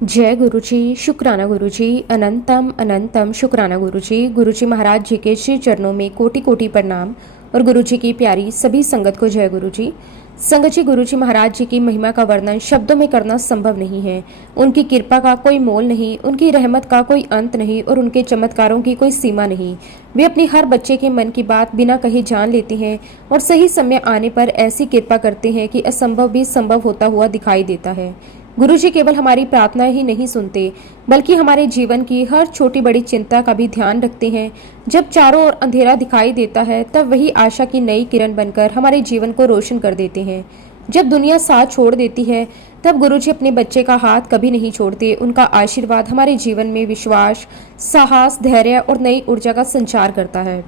जय गुरुजी, शुक्राना गुरुजी, अनंतम अनंतम शुक्राना गुरुजी। गुरुजी महाराज जी के श्री चरणों में कोटि कोटि प्रणाम और गुरुजी की प्यारी सभी संगत को जय गुरुजी। संगत जी, गुरुजी महाराज जी की महिमा का वर्णन शब्दों में करना संभव नहीं है। उनकी कृपा का कोई मोल नहीं, उनकी रहमत का कोई अंत नहीं और उनके चमत्कारों की कोई सीमा नहीं। वे अपनी हर बच्चे के मन की बात बिना कहे जान लेते हैं और सही समय आने पर ऐसी कृपा करते हैं कि असंभव भी संभव होता हुआ दिखाई देता है। गुरुजी केवल हमारी प्रार्थना ही नहीं सुनते, बल्कि हमारे जीवन की हर छोटी बड़ी चिंता का भी ध्यान रखते हैं। जब चारों ओर अंधेरा दिखाई देता है, तब वही आशा की नई किरण बनकर हमारे जीवन को रोशन कर देते हैं। जब दुनिया साथ छोड़ देती है, तब गुरुजी अपने बच्चे का हाथ कभी नहीं छोड़ते। उनका आशीर्वाद हमारे जीवन में विश्वास, साहस, धैर्य और नई ऊर्जा का संचार करता है।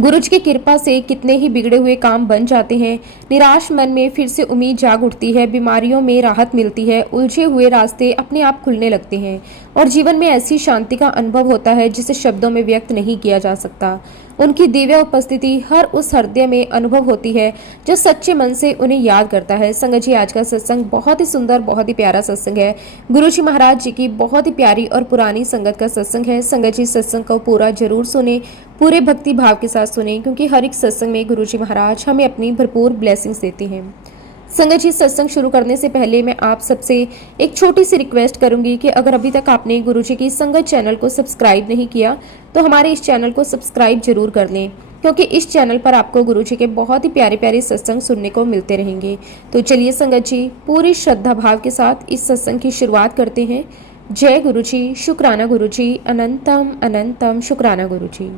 गुरुजी की कृपा से कितने ही बिगड़े हुए काम बन जाते हैं। निराश मन में फिर से उम्मीद जाग उठती है, बीमारियों में राहत मिलती है, उलझे हुए रास्ते अपने आप खुलने लगते हैं और जीवन में ऐसी शांति का अनुभव होता है जिसे शब्दों में व्यक्त नहीं किया जा सकता। उनकी दिव्य उपस्थिति हर उस हृदय में अनुभव होती है जो सच्चे मन से उन्हें याद करता है। संगत जी, आज का सत्संग बहुत ही सुंदर, बहुत ही प्यारा सत्संग है। गुरुजी महाराज जी की बहुत ही प्यारी और पुरानी संगत का सत्संग है। संगत जी, सत्संग को पूरा जरूर सुने, पूरे भक्ति भाव के साथ सुने, क्योंकि हर एक सत्संग में गुरुजी महाराज हमें अपनी भरपूर ब्लेसिंग्स देते हैं। संगत जी, सत्संग शुरू करने से पहले मैं आप सबसे एक छोटी सी रिक्वेस्ट करूंगी कि अगर अभी तक आपने गुरुजी की संगत चैनल को सब्सक्राइब नहीं किया तो हमारे इस चैनल को सब्सक्राइब जरूर कर लें, क्योंकि इस चैनल पर आपको गुरुजी के बहुत ही प्यारे प्यारे सत्संग सुनने को मिलते रहेंगे। तो चलिए संगत जी, पूरी श्रद्धा भाव के साथ इस सत्संग की शुरुआत करते हैं। जय गुरुजी, शुक्राना गुरुजी, अनंतम अनंतम शुक्राना गुरुजी।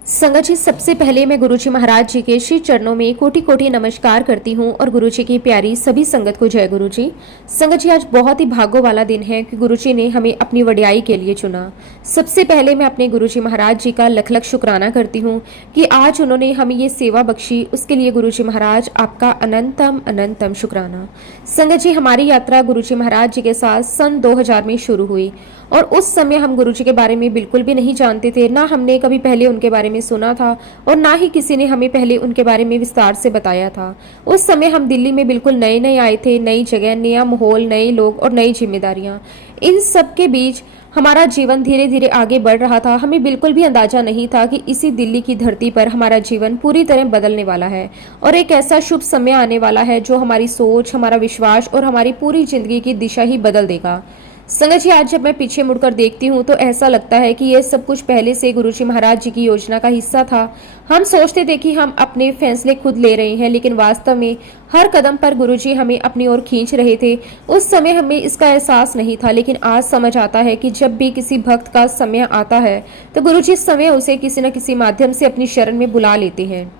संगत जी, सबसे पहले मैं गुरुजी महाराज जी के श्री चरणों में कोटि कोटि नमस्कार करती हूँ और गुरुजी की प्यारी सभी संगत को जय गुरुजी। संगत जी, आज बहुत ही भाग्य वाला दिन है कि गुरुजी ने हमें अपनी वडियाई के लिए चुना। सबसे पहले मैं अपने गुरुजी महाराज जी का लख लख शुक्राना करती हूँ कि आज उन्होंने हमें ये सेवा बख्शी। उसके लिए गुरुजी महाराज आपका अनंतम अनंतम शुक्राना। संगत जी, हमारी यात्रा गुरुजी महाराज जी के साथ सन 2000 में शुरू हुई और उस समय हम गुरुजी के बारे में बिल्कुल भी नहीं जानते थे। ना हमने कभी पहले उनके बारे में सुना था और ना ही किसी ने हमें पहले उनके बारे में विस्तार से बताया था। उस समय हम दिल्ली में बिल्कुल नए नए आए थे, नई जगह, नया माहौल, नए लोग और नई जिम्मेदारियां। इन सब के बीच हमारा जीवन धीरे धीरे आगे बढ़ रहा था। हमें बिल्कुल भी अंदाजा नहीं था कि इसी दिल्ली की धरती पर हमारा जीवन पूरी तरह बदलने वाला है और एक ऐसा शुभ समय आने वाला है जो हमारी सोच, हमारा विश्वास और हमारी पूरी जिंदगी की दिशा ही बदल देगा। संगत जी, आज जब मैं पीछे मुड़कर देखती हूँ तो ऐसा लगता है कि यह सब कुछ पहले से गुरुजी महाराज जी की योजना का हिस्सा था। हम सोचते थे कि हम अपने फैसले खुद ले रहे हैं, लेकिन वास्तव में हर कदम पर गुरुजी हमें अपनी ओर खींच रहे थे। उस समय हमें इसका एहसास नहीं था, लेकिन आज समझ आता है कि जब भी किसी भक्त का समय आता है तो गुरुजी इस समय उसे किसी न किसी माध्यम से अपनी शरण में बुला लेते हैं।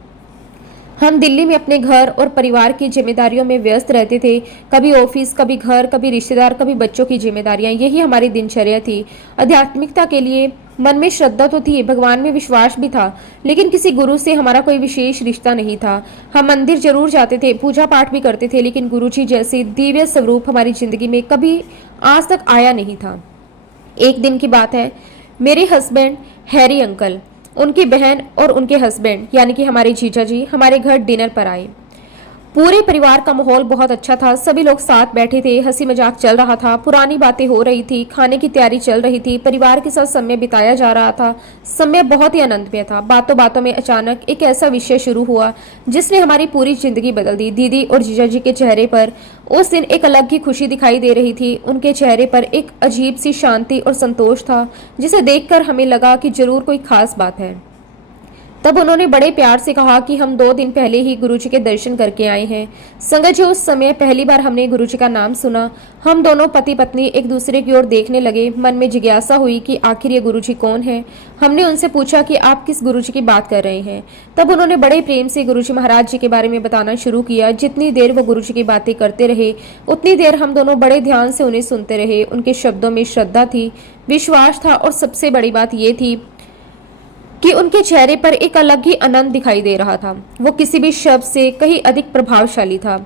हम दिल्ली में अपने घर और परिवार की जिम्मेदारियों में व्यस्त रहते थे। कभी ऑफिस, कभी घर, कभी रिश्तेदार, कभी बच्चों की जिम्मेदारियां, यही हमारी दिनचर्या थी। आध्यात्मिकता के लिए मन में श्रद्धा तो थी, भगवान में विश्वास भी था, लेकिन किसी गुरु से हमारा कोई विशेष रिश्ता नहीं था। हम मंदिर जरूर जाते थे, पूजा पाठ भी करते थे, लेकिन गुरुजी जैसे दिव्य स्वरूप हमारी जिंदगी में कभी आज तक आया नहीं था। एक दिन की बात है, मेरे हस्बैंड हैरी अंकल, उनकी बहन और उनके हस्बैंड यानी कि हमारे जीजा जी हमारे घर डिनर पर आए। पूरे परिवार का माहौल बहुत अच्छा था। सभी लोग साथ बैठे थे, हंसी मजाक चल रहा था, पुरानी बातें हो रही थी, खाने की तैयारी चल रही थी, परिवार के साथ समय बिताया जा रहा था। समय बहुत ही आनंदमय था। बातों बातों में अचानक एक ऐसा विषय शुरू हुआ जिसने हमारी पूरी जिंदगी बदल दी। दीदी और जीजा जी के चेहरे पर उस दिन एक अलग ही खुशी दिखाई दे रही थी। उनके चेहरे पर एक अजीब सी शांति और संतोष था, जिसे देखकर हमें लगा कि जरूर कोई खास बात है। तब उन्होंने बड़े प्यार से कहा कि हम 2 दिन पहले ही गुरुजी के दर्शन करके आए हैं। संगत जी, उस समय पहली बार हमने गुरुजी का नाम सुना। हम दोनों पति पत्नी एक दूसरे की ओर देखने लगे। मन में जिज्ञासा हुई कि आखिर ये गुरुजी कौन है। हमने उनसे पूछा कि आप किस गुरुजी की बात कर रहे हैं। तब उन्होंने बड़े प्रेम से गुरुजी महाराज जी के बारे में बताना शुरू किया। जितनी देर वो गुरुजी की बातें करते रहे, उतनी देर हम दोनों बड़े ध्यान से उन्हें सुनते रहे। उनके शब्दों में श्रद्धा थी, विश्वास था और सबसे बड़ी बात ये थी कि उनके चेहरे पर एक अलग ही आनंद दिखाई दे रहा था। वो किसी भी शब्द से कहीं अधिक प्रभावशाली था।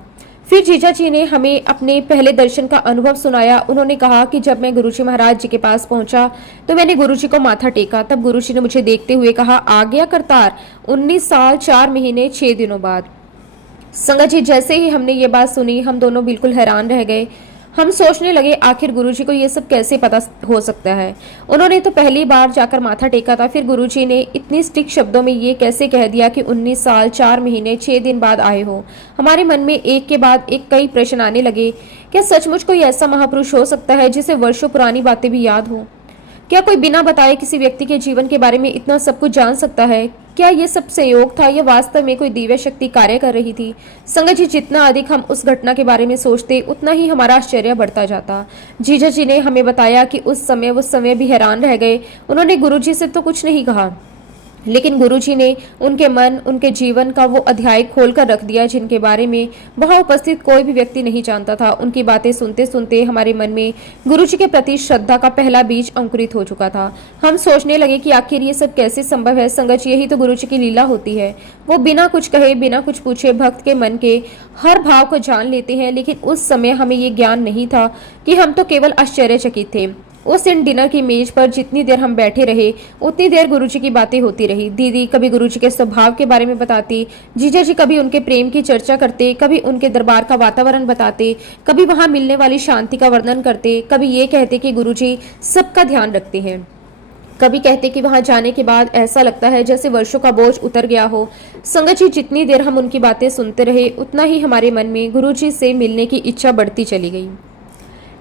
फिर जीजा जी ने हमें अपने पहले दर्शन का अनुभव सुनाया। उन्होंने कहा कि जब मैं गुरुजी महाराज जी के पास पहुंचा तो मैंने गुरुजी को माथा टेका। तब गुरुजी ने मुझे देखते हुए कहा, आ गया करतार, 19 साल 4 महीने 6 दिनों बाद। संगत जी, जैसे ही हमने ये बात सुनी हम दोनों बिल्कुल हैरान रह गए। हम सोचने लगे आखिर गुरुजी को ये सब कैसे पता हो सकता है। उन्होंने तो पहली बार जाकर माथा टेका था, फिर गुरुजी ने इतनी स्टिक शब्दों में ये कैसे कह दिया कि 19 साल 4 महीने 6 दिन बाद आए हो। हमारे मन में एक के बाद एक कई प्रश्न आने लगे। क्या सचमुच कोई ऐसा महापुरुष हो सकता है जिसे वर्षों पुरानी बातें भी याद हो? क्या कोई बिना बताए किसी व्यक्ति के जीवन के बारे में इतना सब कुछ जान सकता है? क्या ये सब संयोग था या वास्तव में कोई दिव्य शक्ति कार्य कर रही थी? संगत जी, जितना अधिक हम उस घटना के बारे में सोचते उतना ही हमारा आश्चर्य बढ़ता जाता। जीजा जी ने हमें बताया कि उस समय भी हैरान रह गए। उन्होंने गुरुजी से तो कुछ नहीं कहा, लेकिन गुरुजी ने उनके मन, उनके जीवन का वो अध्याय खोलकर रख दिया जिनके बारे में वहां उपस्थित कोई भी व्यक्ति नहीं जानता था। उनकी बातें सुनते सुनते हमारे मन में गुरुजी के प्रति श्रद्धा का पहला बीज अंकुरित हो चुका था। हम सोचने लगे कि आखिर ये सब कैसे संभव है। संगत जी, यही तो गुरुजी की लीला होती है। वो बिना कुछ कहे, बिना कुछ पूछे भक्त के मन के हर भाव को जान लेते हैं। लेकिन उस समय हमें ये ज्ञान नहीं था कि हम तो केवल आश्चर्यचकित थे। उस दिन डिनर की मेज पर जितनी देर हम बैठे रहे उतनी देर गुरुजी की बातें होती रही। दीदी कभी गुरुजी के स्वभाव के बारे में बताती, जीजा जी कभी उनके प्रेम की चर्चा करते, कभी उनके दरबार का वातावरण बताते, कभी वहां मिलने वाली शांति का वर्णन करते, कभी ये कहते कि गुरुजी सबका ध्यान रखते हैं, कभी कहते कि वहां जाने के बाद ऐसा लगता है जैसे वर्षों का बोझ उतर गया हो। संगत जी, जितनी देर हम उनकी बातें सुनते रहे उतना ही हमारे मन में गुरुजी से मिलने की इच्छा बढ़ती चली गई।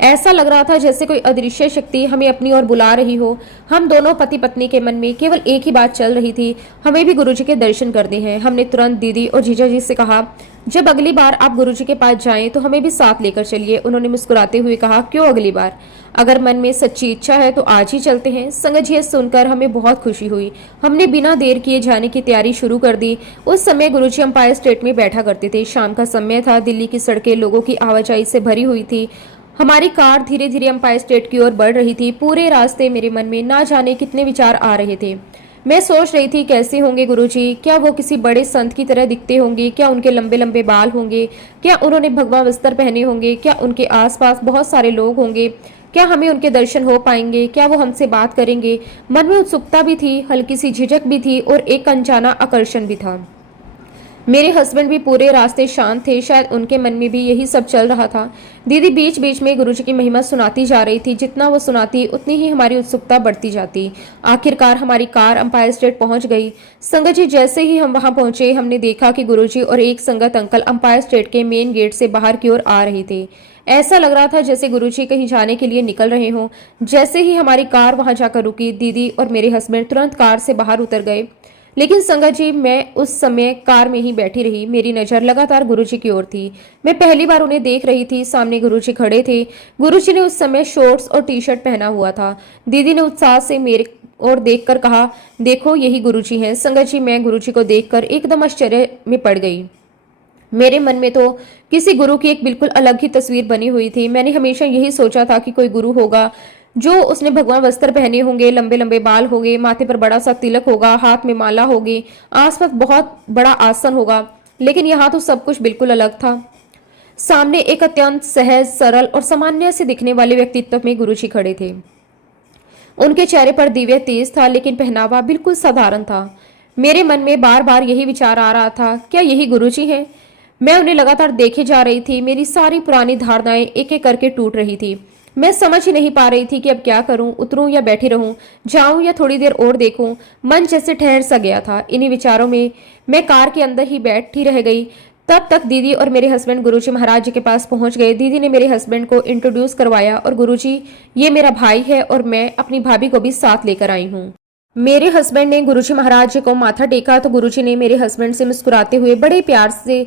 ऐसा लग रहा था जैसे कोई अदृश्य शक्ति हमें अपनी ओर बुला रही हो। हम दोनों पति पत्नी के मन में केवल एक ही बात चल रही थी, हमें भी गुरुजी के दर्शन करने हैं। हमने तुरंत दीदी और जीजा जी से कहा, जब अगली बार आप गुरुजी के पास जाएं तो हमें भी साथ लेकर चलिए। उन्होंने मुस्कुराते हुए कहा, क्यों अगली बार? अगर मन में सच्ची इच्छा है तो आज ही चलते हैं। संगत जी, सुनकर हमें बहुत खुशी हुई। हमने बिना देर किए जाने की तैयारी शुरू कर दी। उस समय गुरुजी एम्पायर स्टेट में बैठा करते थे। शाम का समय था। दिल्ली की सड़कें लोगों की आवाजाही से भरी हुई थी। हमारी कार धीरे धीरे एम्पायर स्टेट की ओर बढ़ रही थी। पूरे रास्ते मेरे मन में ना जाने कितने विचार आ रहे थे। मैं सोच रही थी, कैसे होंगे गुरुजी? क्या वो किसी बड़े संत की तरह दिखते होंगे? क्या उनके लंबे लंबे बाल होंगे? क्या उन्होंने भगवा वस्त्र पहने होंगे? क्या उनके आसपास बहुत सारे लोग होंगे? क्या हमें उनके दर्शन हो पाएंगे? क्या वो हमसे बात करेंगे? मन में उत्सुकता भी थी, हल्की सी झिझक भी थी और एक अनजाना आकर्षण भी था। मेरे हस्बैंड भी पूरे रास्ते शांत थे। शायद उनके मन में भी यही सब चल रहा था। दीदी बीच बीच में गुरुजी की महिमा सुनाती जा रही थी। जितना वो सुनाती उतनी ही हमारी उत्सुकता बढ़ती जाती। आखिरकार हमारी कार एम्पायर स्टेट पहुंच गई। संगत जी, जैसे ही हम वहां पहुंचे हमने देखा कि गुरुजी और एक संगत अंकल एम्पायर स्टेट के मेन गेट से बाहर की ओर आ रहे थे। ऐसा लग रहा था जैसे गुरुजी कहीं जाने के लिए निकल रहे हों। जैसे ही हमारी कार वहां जाकर रुकी, दीदी और मेरे हस्बैंड तुरंत कार से बाहर उतर गए। लेकिन संगत जी, मैं उस समय कार में ही बैठी रही। मेरी नजर लगातार गुरुजी की ओर थी। मैं पहली बार उन्हें देख रही थी। सामने गुरुजी खड़े थे। गुरुजी ने उस समय शॉर्ट्स और टी शर्ट पहना हुआ था। दीदी ने उत्साह से मेरे और देखकर कहा, देखो यही गुरुजी हैं। संगत जी, मैं गुरुजी को देखकर एकदम आश्चर्य में पड़ गई। मेरे मन में तो किसी गुरु की एक बिल्कुल अलग ही तस्वीर बनी हुई थी। मैंने हमेशा यही सोचा था कि कोई गुरु होगा जो उसने भगवान वस्त्र पहने होंगे, लंबे लंबे बाल होंगे, माथे पर बड़ा सा तिलक होगा, हाथ में माला होगी, आसपास बहुत बड़ा आसन होगा। लेकिन यहाँ तो सब कुछ बिल्कुल अलग था। सामने एक अत्यंत सहज, सरल और सामान्य से दिखने वाले व्यक्तित्व में गुरुजी खड़े थे। उनके चेहरे पर दिव्य तेज था, लेकिन पहनावा बिल्कुल साधारण था। मेरे मन में बार बार यही विचार आ रहा था, क्या यही गुरुजी हैं? मैं उन्हें लगातार देखे जा रही थी। मेरी सारी पुरानी धारणाएं एक एक करके टूट रही थी। मैं समझ ही नहीं पा रही थी कि अब क्या करूं, उतरूं या बैठी रहूं, जाऊं या थोड़ी देर और देखूं। मन जैसे ठहर सा गया था। इन्हीं विचारों में मैं कार के अंदर ही बैठी रह गई। तब तक दीदी और मेरे हस्बैंड गुरुजी महाराज जी के पास पहुंच गए। दीदी ने मेरे हस्बैंड को इंट्रोड्यूस करवाया और गुरुजी, ये मेरा भाई है और मैं अपनी भाभी को भी साथ लेकर आई हूँ। मेरे हस्बैंड ने गुरुजी महाराज जी को माथा टेका तो गुरुजी ने मेरे हस्बैंड से मुस्कुराते हुए बड़े प्यार से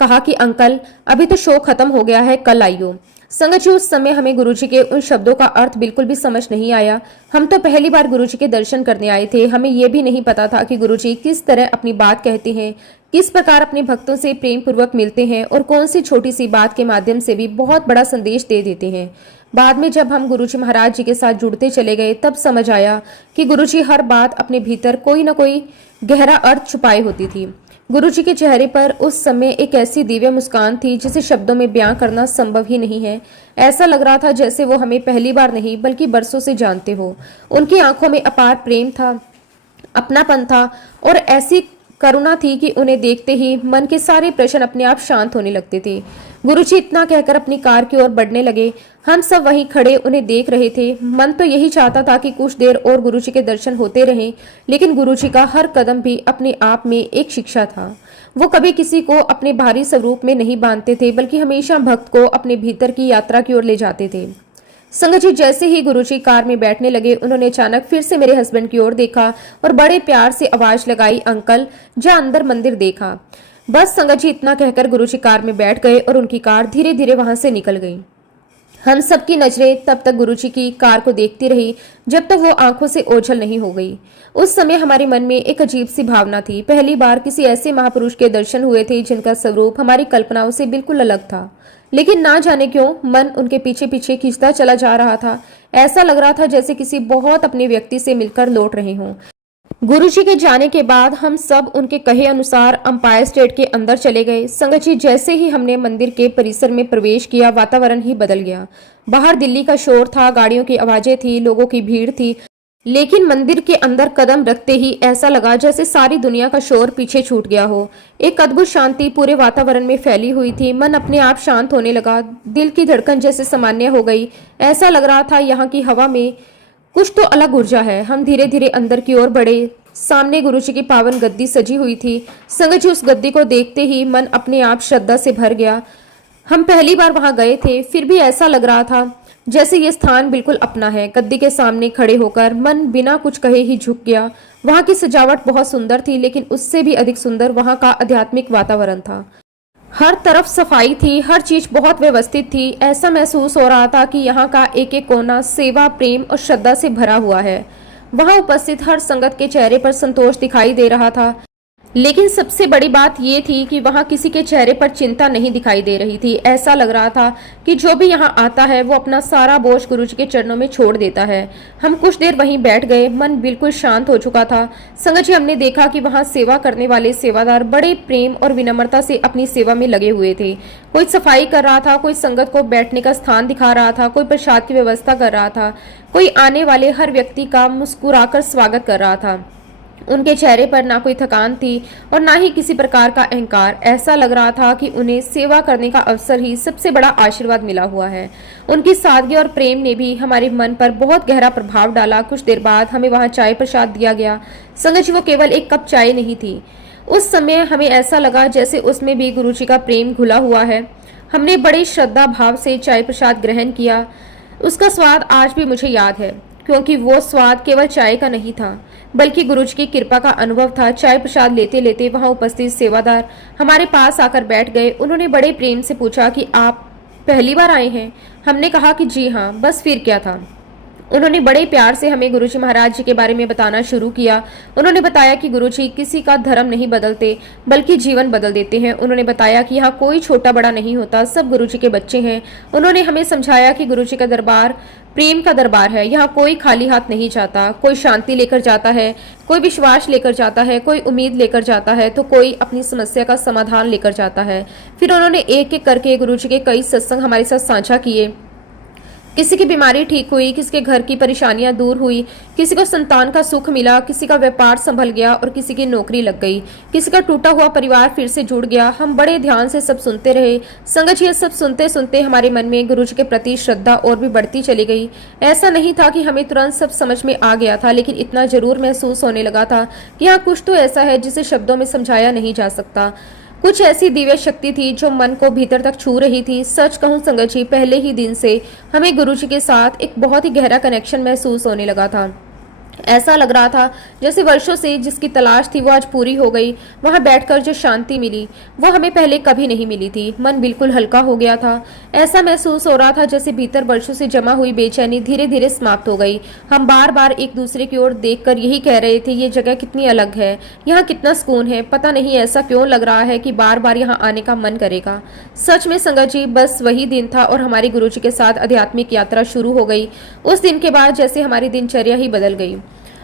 कहा कि अंकल, अभी तो शो खत्म हो गया है, कल आइयो। संगत जी, उस समय हमें गुरुजी के उन शब्दों का अर्थ बिल्कुल भी समझ नहीं आया। हम तो पहली बार गुरुजी के दर्शन करने आए थे। हमें यह भी नहीं पता था कि गुरुजी किस तरह अपनी बात कहते हैं, किस प्रकार अपने भक्तों से प्रेम पूर्वक मिलते हैं और कौन सी छोटी सी बात के माध्यम से भी बहुत बड़ा संदेश दे देते हैं। बाद में जब हम गुरुजी महाराज जी के साथ जुड़ते चले गए तब समझ आया कि गुरुजी हर बात अपने भीतर कोई न कोई गहरा अर्थ छुपाई होती थी। गुरुजी के चेहरे पर उस समय एक ऐसी दिव्य मुस्कान थी जिसे शब्दों में बयां करना संभव ही नहीं है। ऐसा लग रहा था जैसे वो हमें पहली बार नहीं बल्कि बरसों से जानते हो। उनकी आंखों में अपार प्रेम था, अपनापन था और ऐसी करुणा थी कि उन्हें देखते ही मन के सारे प्रश्न अपने आप शांत होने लगते थे। गुरुजी इतना कहकर अपनी कार की ओर बढ़ने लगे। हम सब वहीं खड़े उन्हें देख रहे थे। मन तो यही चाहता था कि कुछ देर और गुरुजी के दर्शन होते रहें, लेकिन गुरुजी का हर कदम भी अपने आप में एक शिक्षा था। वो कभी किसी को अपने भारी स्वरूप में नहीं बांधते थे, बल्कि हमेशा भक्त को अपने भीतर की यात्रा की ओर ले जाते थे। संगत जी जैसे ही गुरुजी कार में बैठने लगे, उन्होंने अचानक फिर से मेरे हस्बैंड की ओर देखा और बड़े प्यार से आवाज लगाई, अंकल जा अंदर मंदिर देखा। बस संगत जी इतना कहकर गुरुजी कार में बैठ गए और उनकी कार धीरे धीरे वहां से निकल गई। हम सबकी नजरें तब तक गुरुजी की कार को देखती रही जब तक वो आंखों से ओझल नहीं हो गई। उस समय हमारे मन में एक अजीब सी भावना थी। पहली बार किसी ऐसे महापुरुष के दर्शन हुए थे जिनका स्वरूप हमारी कल्पनाओं से बिल्कुल अलग था, लेकिन ना जाने क्यों मन उनके पीछे पीछे खींचता चला जा रहा था। ऐसा लग रहा था जैसे किसी बहुत अपने व्यक्ति से मिलकर लौट रहे हों। गुरुजी के जाने के बाद हम सब उनके कहे अनुसार अंपायर स्टेट के अंदर चले गए। संगत जी जैसे ही हमने मंदिर के परिसर में प्रवेश किया, वातावरण ही बदल गया। बाहर दिल्ली का शोर था, गाड़ियों की आवाजें थी, लोगों की भीड़ थी, लेकिन मंदिर के अंदर कदम रखते ही ऐसा लगा जैसे सारी दुनिया का शोर पीछे छूट गया हो। एक अद्भुत शांति पूरे वातावरण में फैली हुई थी। मन अपने आप शांत होने लगा, दिल की धड़कन जैसे सामान्य हो गई। ऐसा लग रहा था यहाँ की हवा में कुछ तो अलग ऊर्जा है। हम धीरे धीरे अंदर की ओर बढ़े। सामने गुरुजी की पावन गद्दी सजी हुई थी। संगत जी उस गद्दी को देखते ही मन अपने आप श्रद्धा से भर गया। हम पहली बार वहां गए थे, फिर भी ऐसा लग रहा था जैसे ये स्थान बिल्कुल अपना है। गद्दी के सामने खड़े होकर मन बिना कुछ कहे ही झुक गया। वहां की सजावट बहुत सुंदर थी, लेकिन उससे भी अधिक सुंदर वहां का आध्यात्मिक वातावरण था। हर तरफ सफाई थी, हर चीज बहुत व्यवस्थित थी। ऐसा महसूस हो रहा था कि यहाँ का एक एक कोना सेवा, प्रेम और श्रद्धा से भरा हुआ है। वहां उपस्थित हर संगत के चेहरे पर संतोष दिखाई दे रहा था, लेकिन सबसे बड़ी बात यह थी कि वहां किसी के चेहरे पर चिंता नहीं दिखाई दे रही थी। ऐसा लग रहा था कि जो भी यहाँ आता है वो अपना सारा बोझ गुरुजी के चरणों में छोड़ देता है। हम कुछ देर वहीं बैठ गए, मन बिल्कुल शांत हो चुका था। संगत जी हमने देखा कि वहां सेवा करने वाले सेवादार बड़े प्रेम और विनम्रता से अपनी सेवा में लगे हुए थे। कोई सफाई कर रहा था, कोई संगत को बैठने का स्थान दिखा रहा था, कोई प्रसाद की व्यवस्था कर रहा था, कोई आने वाले हर व्यक्ति का मुस्कुराकर स्वागत कर रहा था। उनके चेहरे पर ना कोई थकान थी और ना ही किसी प्रकार का अहंकार। ऐसा लग रहा था कि उन्हें सेवा करने का अवसर ही सबसे बड़ा आशीर्वाद मिला हुआ है। उनकी सादगी और प्रेम ने भी हमारे मन पर बहुत गहरा प्रभाव डाला। कुछ देर बाद हमें वहां चाय प्रसाद दिया गया। संगत जी वो केवल एक कप चाय नहीं थी, उस समय हमें ऐसा लगा जैसे उसमें भी गुरुजी का प्रेम घुला हुआ है। हमने बड़े श्रद्धा भाव से चाय प्रसाद ग्रहण किया। उसका स्वाद आज भी मुझे याद है, क्योंकि वो स्वाद केवल चाय का नहीं था, बल्कि गुरुजी की कृपा का अनुभव था। चाय प्रसाद लेते लेते वहां उपस्थित सेवादार हमारे पास आकर बैठ गए। उन्होंने बड़े प्रेम से पूछा कि आप पहली बार आए हैं? हमने कहा कि जी हाँ, बस फिर क्या था। उन्होंने बड़े प्यार से हमें गुरुजी महाराज जी के बारे में बताना शुरू किया। उन्होंने बताया कि गुरुजी किसी का धर्म नहीं बदलते, बल्कि जीवन बदल देते हैं। उन्होंने बताया कि यहाँ कोई छोटा बड़ा नहीं होता, सब गुरुजी के बच्चे हैं। उन्होंने हमें समझाया कि गुरुजी का दरबार प्रेम का दरबार है। यहाँ कोई खाली हाथ नहीं जाता, कोई शांति लेकर जाता है, कोई विश्वास लेकर जाता है, कोई उम्मीद लेकर जाता है, तो कोई अपनी समस्या का समाधान लेकर जाता है। फिर उन्होंने एक एक करके गुरुजी के कई सत्संग हमारे साथ साझा किए। किसी की बीमारी ठीक हुई, किसी के घर की परेशानियां दूर हुई, किसी को संतान का सुख मिला, किसी का व्यापार संभल गया और किसी की नौकरी लग गई, किसी का टूटा हुआ परिवार फिर से जुड़ गया। हम बड़े ध्यान से सब सुनते रहे। संगत जी सब सुनते सुनते हमारे मन में गुरुजी के प्रति श्रद्धा और भी बढ़ती चली गई। ऐसा नहीं था कि हमें तुरंत सब समझ में आ गया था, लेकिन इतना जरूर महसूस होने लगा था कि यहाँ कुछ तो ऐसा है जिसे शब्दों में समझाया नहीं जा सकता। कुछ ऐसी दिव्य शक्ति थी जो मन को भीतर तक छू रही थी। सच कहूं संगत जी, पहले ही दिन से हमें गुरुजी के साथ एक बहुत ही गहरा कनेक्शन महसूस होने लगा था। ऐसा लग रहा था जैसे वर्षों से जिसकी तलाश थी वो आज पूरी हो गई। वहां बैठकर जो शांति मिली वो हमें पहले कभी नहीं मिली थी। मन बिल्कुल हल्का हो गया था। ऐसा महसूस हो रहा था जैसे भीतर वर्षों से जमा हुई बेचैनी धीरे धीरे समाप्त हो गई। हम बार बार एक दूसरे की ओर देखकर यही कह रहे थे, ये जगह कितनी अलग है, यहाँ कितना सुकून है। पता नहीं ऐसा क्यों लग रहा है कि बार बार यहाँ आने का मन करेगा। सच में संगत जी, बस वही दिन था और हमारी गुरुजी के साथ आध्यात्मिक यात्रा शुरू हो गई। उस दिन के बाद जैसे हमारी दिनचर्या ही बदल गई।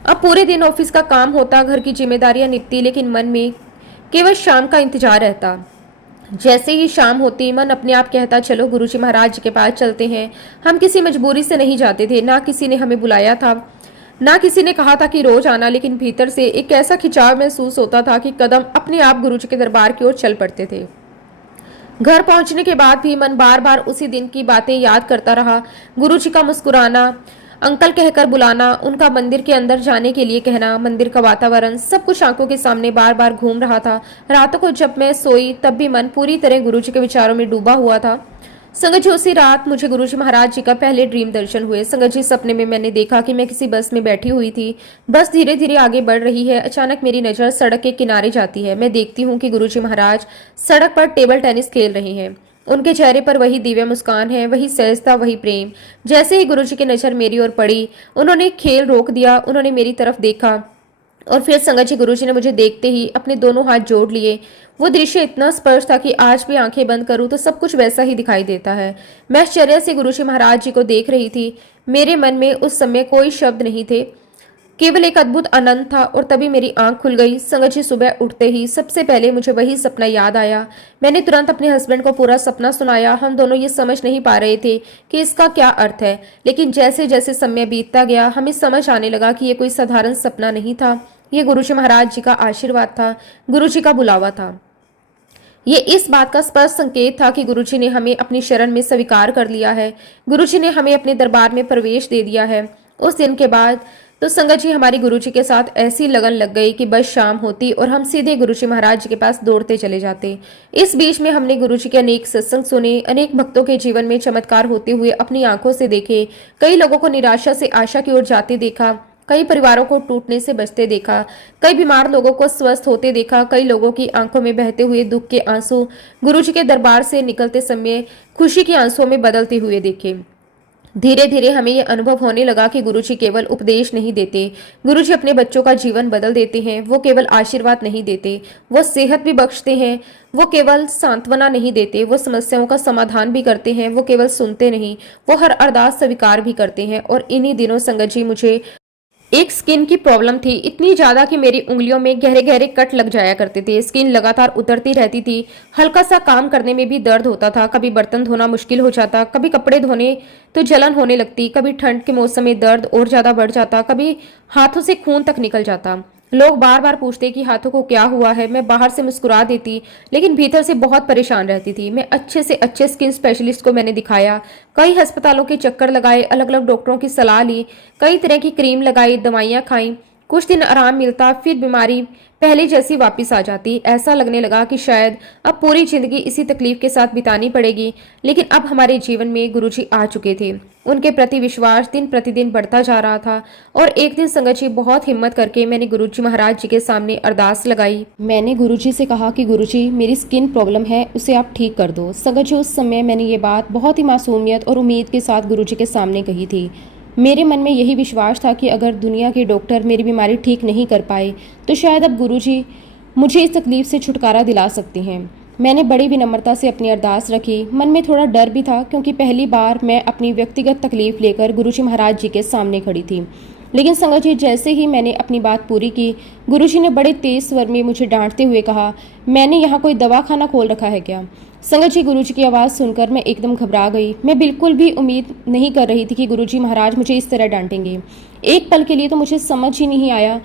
अब पूरे दिन ऑफिस का काम होता, घर की जिम्मेदारियां नित्य, लेकिन मन में केवल शाम का इंतजार रहता। जैसे ही शाम होती मन अपने आप कहता, चलो गुरुजी महाराज जी के पास चलते हैं। हम किसी मजबूरी से नहीं जाते थे, ना किसी ने हमें बुलाया था, ना किसी ने कहा था कि रोज आना, लेकिन भीतर से एक ऐसा खिंचाव महसूस होता था कि कदम अपने आप गुरुजी के दरबार की ओर चल पड़ते थे। घर पहुंचने के बाद भी मन बार बार उसी दिन की बातें याद करता रहा। गुरुजी का मुस्कुराना, अंकल कहकर बुलाना, उनका मंदिर के अंदर जाने के लिए कहना, मंदिर का वातावरण, सब कुछ आंखों के सामने बार बार घूम रहा था। रातों को जब मैं सोई तब भी मन पूरी तरह गुरुजी के विचारों में डूबा हुआ था। संगत जी, उसी रात मुझे गुरुजी महाराज जी का पहले ड्रीम दर्शन हुए। संगत जी, सपने में मैंने देखा कि मैं किसी बस में बैठी हुई थी। बस धीरे धीरे आगे बढ़ रही है। अचानक मेरी नजर सड़क के किनारे जाती है। मैं देखती हूँ कि गुरुजी महाराज सड़क पर टेबल टेनिस खेल रहे हैं। उनके चेहरे पर वही दिव्य मुस्कान है, वही सहजता, वही प्रेम। जैसे ही गुरुजी की नजर मेरी ओर पड़ी, उन्होंने खेल रोक दिया। उन्होंने मेरी तरफ देखा और फिर संगत जी, गुरुजी ने मुझे देखते ही अपने दोनों हाथ जोड़ लिए। वो दृश्य इतना स्पष्ट था कि आज भी आंखें बंद करूं तो सब कुछ वैसा ही दिखाई देता है। मैं आश्चर्य से गुरुजी महाराज जी को देख रही थी। मेरे मन में उस समय कोई शब्द नहीं थे, केवल एक अद्भुत आनंद था। और तभी मेरी आंख खुल गई। संगत जी, सुबह उठते ही सबसे पहले मुझे वही सपना याद आया। मैंने तुरंत अपने हस्बैंड को पूरा सपना सुनाया। हम दोनों ये समझ नहीं पा रहे थे कि इसका क्या अर्थ है, लेकिन जैसे जैसे समय बीतता गया हमें समझ आने लगा कि ये कोई साधारण सपना नहीं था। ये गुरुजी महाराज जी का आशीर्वाद था, गुरुजी का बुलावा था। ये इस बात का स्पष्ट संकेत था कि गुरुजी ने हमें अपनी शरण में स्वीकार कर लिया है। गुरुजी ने हमें अपने दरबार में प्रवेश दे दिया है। उस दिन के बाद तो संगत जी, हमारी गुरुजी के साथ ऐसी लगन लग गई कि बस शाम होती और हम सीधे गुरुजी महाराज जी के पास दौड़ते चले जाते। इस बीच में हमने गुरुजी के अनेक सत्संग सुने, अनेक भक्तों के जीवन में चमत्कार होते हुए अपनी आंखों से देखे। कई लोगों को निराशा से आशा की ओर जाते देखा, कई परिवारों को टूटने से बचते देखा, कई बीमार लोगों को स्वस्थ होते देखा, कई लोगों की आंखों में बहते हुए दुख के आंसू गुरुजी के दरबार से निकलते समय खुशी के आंसुओं में बदलते हुए देखे। धीरे धीरे हमें यह अनुभव होने लगा कि गुरुजी केवल उपदेश नहीं देते, गुरुजी अपने बच्चों का जीवन बदल देते हैं। वो केवल आशीर्वाद नहीं देते, वो सेहत भी बख्शते हैं। वो केवल सांत्वना नहीं देते, वो समस्याओं का समाधान भी करते हैं। वो केवल सुनते नहीं, वो हर अरदास स्वीकार भी करते हैं। और इन्हीं दिनों संगत जी, मुझे एक स्किन की प्रॉब्लम थी, इतनी ज्यादा कि मेरी उंगलियों में गहरे गहरे कट लग जाया करते थे। स्किन लगातार उतरती रहती थी। हल्का सा काम करने में भी दर्द होता था। कभी बर्तन धोना मुश्किल हो जाता, कभी कपड़े धोने तो जलन होने लगती, कभी ठंड के मौसम में दर्द और ज्यादा बढ़ जाता, कभी हाथों से खून तक निकल जाता। लोग बार बार पूछते कि हाथों को क्या हुआ है। मैं बाहर से मुस्कुरा देती, लेकिन भीतर से बहुत परेशान रहती थी। मैं अच्छे से अच्छे स्किन स्पेशलिस्ट को मैंने दिखाया, कई अस्पतालों के चक्कर लगाए, अलग अलग डॉक्टरों की सलाह ली, कई तरह की क्रीम लगाई, दवाइयां खाई। कुछ दिन आराम मिलता, फिर बीमारी पहले जैसी वापस आ जाती। ऐसा लगने लगा कि शायद अब पूरी जिंदगी इसी तकलीफ के साथ बितानी पड़ेगी। लेकिन अब हमारे जीवन में गुरुजी आ चुके थे। उनके प्रति विश्वास दिन प्रतिदिन बढ़ता जा रहा था। और एक दिन संगत जी, बहुत हिम्मत करके मैंने गुरुजी महाराज जी के सामने अरदास लगाई। मैंने गुरुजी से कहा कि गुरुजी, मेरी स्किन प्रॉब्लम है, उसे आप ठीक कर दो। संगत जी, उस समय मैंने ये बात बहुत ही मासूमियत और उम्मीद के साथ गुरुजी के सामने कही थी। मेरे मन में यही विश्वास था कि अगर दुनिया के डॉक्टर मेरी बीमारी ठीक नहीं कर पाए तो शायद अब गुरुजी मुझे इस तकलीफ से छुटकारा दिला सकते हैं। मैंने बड़ी विनम्रता से अपनी अरदास रखी। मन में थोड़ा डर भी था, क्योंकि पहली बार मैं अपनी व्यक्तिगत तकलीफ लेकर गुरुजी महाराज जी के सामने खड़ी थी। लेकिन संगत जी, जैसे ही मैंने अपनी बात पूरी की, गुरुजी ने बड़े तेज स्वर में मुझे डांटते हुए कहा, मैंने यहाँ कोई दवाखाना खोल रखा है क्या? संगत जी, गुरुजी की आवाज़ सुनकर मैं एकदम घबरा गई। मैं बिल्कुल भी उम्मीद नहीं कर रही थी कि गुरुजी महाराज मुझे इस तरह डांटेंगे। एक पल के लिए तो मुझे समझ ही नहीं आया